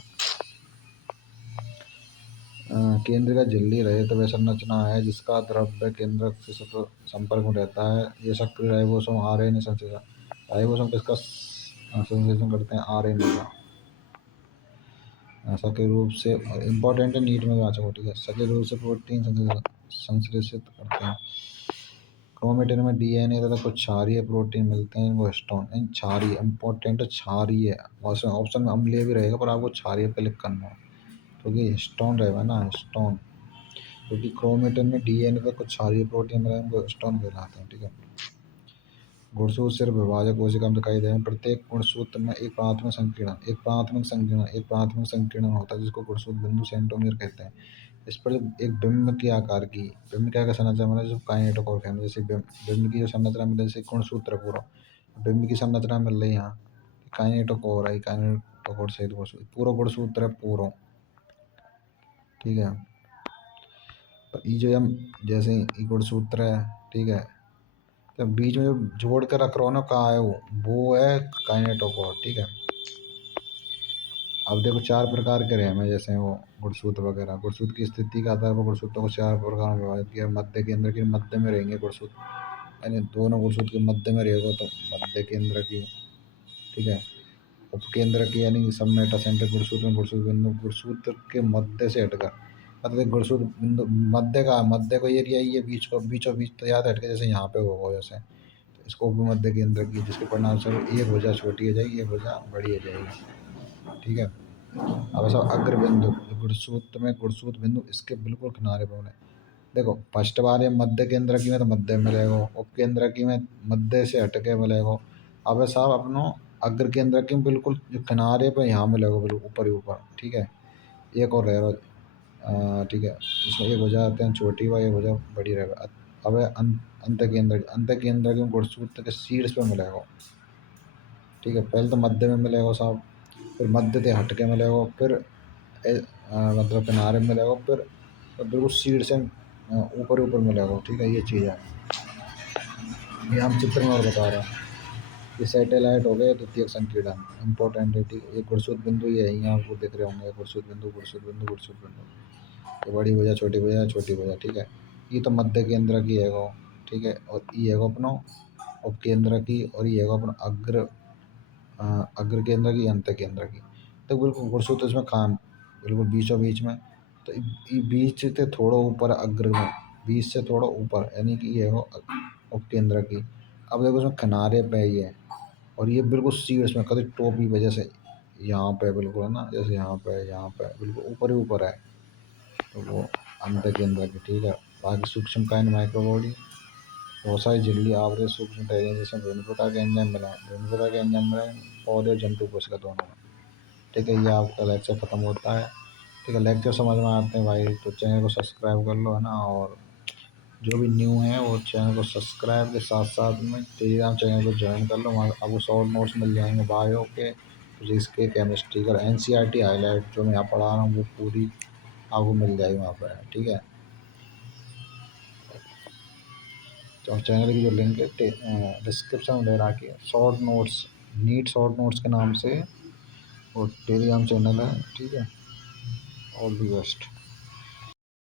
केंद्र का झिल्ली रहित वह संरचना है जिसका द्रव्य केंद्रक से सतत संपर्क में रहता है। ये सक्रिय राइबोसोम आरएनए संश्लेषण, राइबोसोम किसका संश्लेषण करते हैं, आरएनए का। सक्रिय रूप से इम्पोर्टेंट है, नीट में भी आ चुका, ठीक है। सक्रिय रूप से प्रोटीन संश्लेषित करते हैं। क्रोमेटिन में डीएनए तथा कुछ क्षारीय प्रोटीन मिलते हैं, वो हिस्टोन, इन क्षारीय इम्पोर्टेंट क्षारीय, ऑप्शन में अम्लीय भी रहेगा पर आपको क्षारीय पे क्लिक करना है, क्योंकि हिस्टोन रहेगा ना, हिस्टोन, क्योंकि क्रोमेटिन में डीएनए पे कुछ क्षारीय प्रोटीन मिले हैं, वो हिस्टोन कहलाते हैं, ठीक है। गुणसूत्र सिर्फ विभाजक कोशिका में दिखाई दे रहे हैं। प्रत्येक गुणसूत्र में एक प्राथमिक संकीर्ण, एक प्राथमिक संकीर्ण होता है जिसको गुणसूत्र बिंदु सेंट्रोमियर कहते हैं। इस पर एक बिंब के आकार की, बिंब क्या का संरचना मिला जो काइनेटोकोर कहते हैं, जैसे बिंब की जो संरचना मिले जैसे गुणसूत्र पूरा, बिंब की संरचना मिल रही है यहाँ, काइनेटोकोर है, काइनेटोकोर सहित गुणसूत्र, पूरा गुणसूत्र है पूरा, ठीक है। तो ये जो हम जैसे ये गुणसूत्र है, ठीक है, तो बीच में जो जोड़ कर रख रहा हो ना, कहाँ है वो है काइनेटोकोर, ठीक है। अब देखो चार प्रकार के रहे हैं जैसे वो गुणसूत्र वगैरह, गुणसूत्र की स्थिति के आधार पर गुणसूत्रों को चार प्रकार में विभाजित किया। मध्य केंद्र के मध्य में रहेंगे गुणसूत्र, यानी दोनों गुणसूत्र के मध्य में रहेगा तो मध्य केंद्र की, ठीक है। उपकेंद्र की यानी सब मेटा सेंटर गुणसूत्र में गुणसूत्र बिंदु गुणसूत्र के मध्य से हटकर, मतलब गुणसूत्र बिंदु मध्य का, मध्य को एरिया ये बीच को बीचों बीच तो याद हटके जैसे यहाँ पे होगा जैसे, तो इसको उपमध्य केंद्र की, जिसके परिणाम स्वरूप एक भुजा छोटी हो जाएगी, एक भुजा बड़ी हो जाएगी, ठीक है। अब ऐसा अग्र बिंदु गुणसूत्र में गुणसूत्र बिंदु इसके बिल्कुल किनारे पर होने, देखो फर्स्ट बार ये मध्य केंद्र की में तो मध्य में मिलेगा, उपकेंद्र की में मध्य से हटके मिलेगा। अब साहब अपनो अग्र केंद्र की बिल्कुल जो किनारे पर यहाँ मिलेगा बिल्कुल ऊपर ही ऊपर, ठीक है। एक और रहेगा, ठीक है, इसमें एक वजह आते हैं छोटी व एक वजह बड़ी रहेगा। अब है अंत केंद्र के गुणसूत्र के शीर्ष पे मिलेगा, ठीक है। पहले तो मध्य में मिलेगा साहब, फिर मध्य से हट के मिलेगा, फिर मतलब किनारे में मिलेगा, फिर बिल्कुल शीर्ष से ऊपर ऊपर मिलेगा, ठीक है। ये चीज़ है, ये हम चित्र में और बता रहे हैं। ये सैटेलाइट हो गए द्वितीयक संकीर्णन इंपॉर्टेंट है, ठीक है। ये गुणसूत्र बिंदु ये है, यहाँ आपको दिख रहे होंगे गुणसूत्र बिंदु, गुणसूत्र बिंदु, गुणसूत्र बिंदु, ये बड़ी भुजा छोटी भुजा छोटी भुजा, ठीक है। ये तो मध्य केंद्र की है वो, ठीक है। और ये है अपना उपकेंद्र की, और ये है अपना अग्र केंद्र की, अंत केंद्र की। तो बिल्कुल गुणसूत्र इसमें काम बिल्कुल बीचों बीच में, तो ये बीच से थोड़ा ऊपर अग्र में, बीच से थोड़ा ऊपर, यानी कि ये है उपकेंद्र की। अब देखो इसमें किनारे पे ही है, और ये बिल्कुल शीर्ष में कभी टोपी वजह से यहाँ पे बिल्कुल है ना, जैसे यहाँ पे बिल्कुल ऊपर ही ऊपर है, तो वो अंत केंद्र की, ठीक है। बाकी सूक्ष्म कायन माइक्रोबॉडी, बहुत सारी झिल्ली आवृत सूक्ष्म तैयारी, जिसमें विभिन्न प्रकार के एंजाइम मिले हैं, विभिन्न प्रकार के एंजाइम मिले हैं पौधे और जंतु कोशिका दोनों में, ठीक है। ये आपका लेक्चर खत्म होता है, ठीक है। लेक्चर समझ में आते हैं भाई तो चैनल को सब्सक्राइब कर लो, है ना। और जो भी न्यू है वो चैनल को सब्सक्राइब के साथ साथ में टेलीग्राम चैनल को ज्वाइन कर लो, वहाँ आपको शॉर्ट नोट्स मिल जाएंगे बायो के, फिजिक्स के, केमिस्ट्री का, एनसीईआरटी हाईलाइट जो मैं यहाँ पढ़ा रहा हूँ वो पूरी आपको मिल जाएगी वहाँ पर, ठीक है। तो चैनल की जो लिंक है डिस्क्रिप्शन में दे रखी है, short notes, NEET short notes के नाम से, और टेलीग्राम चैनल है, ठीक है। All the best.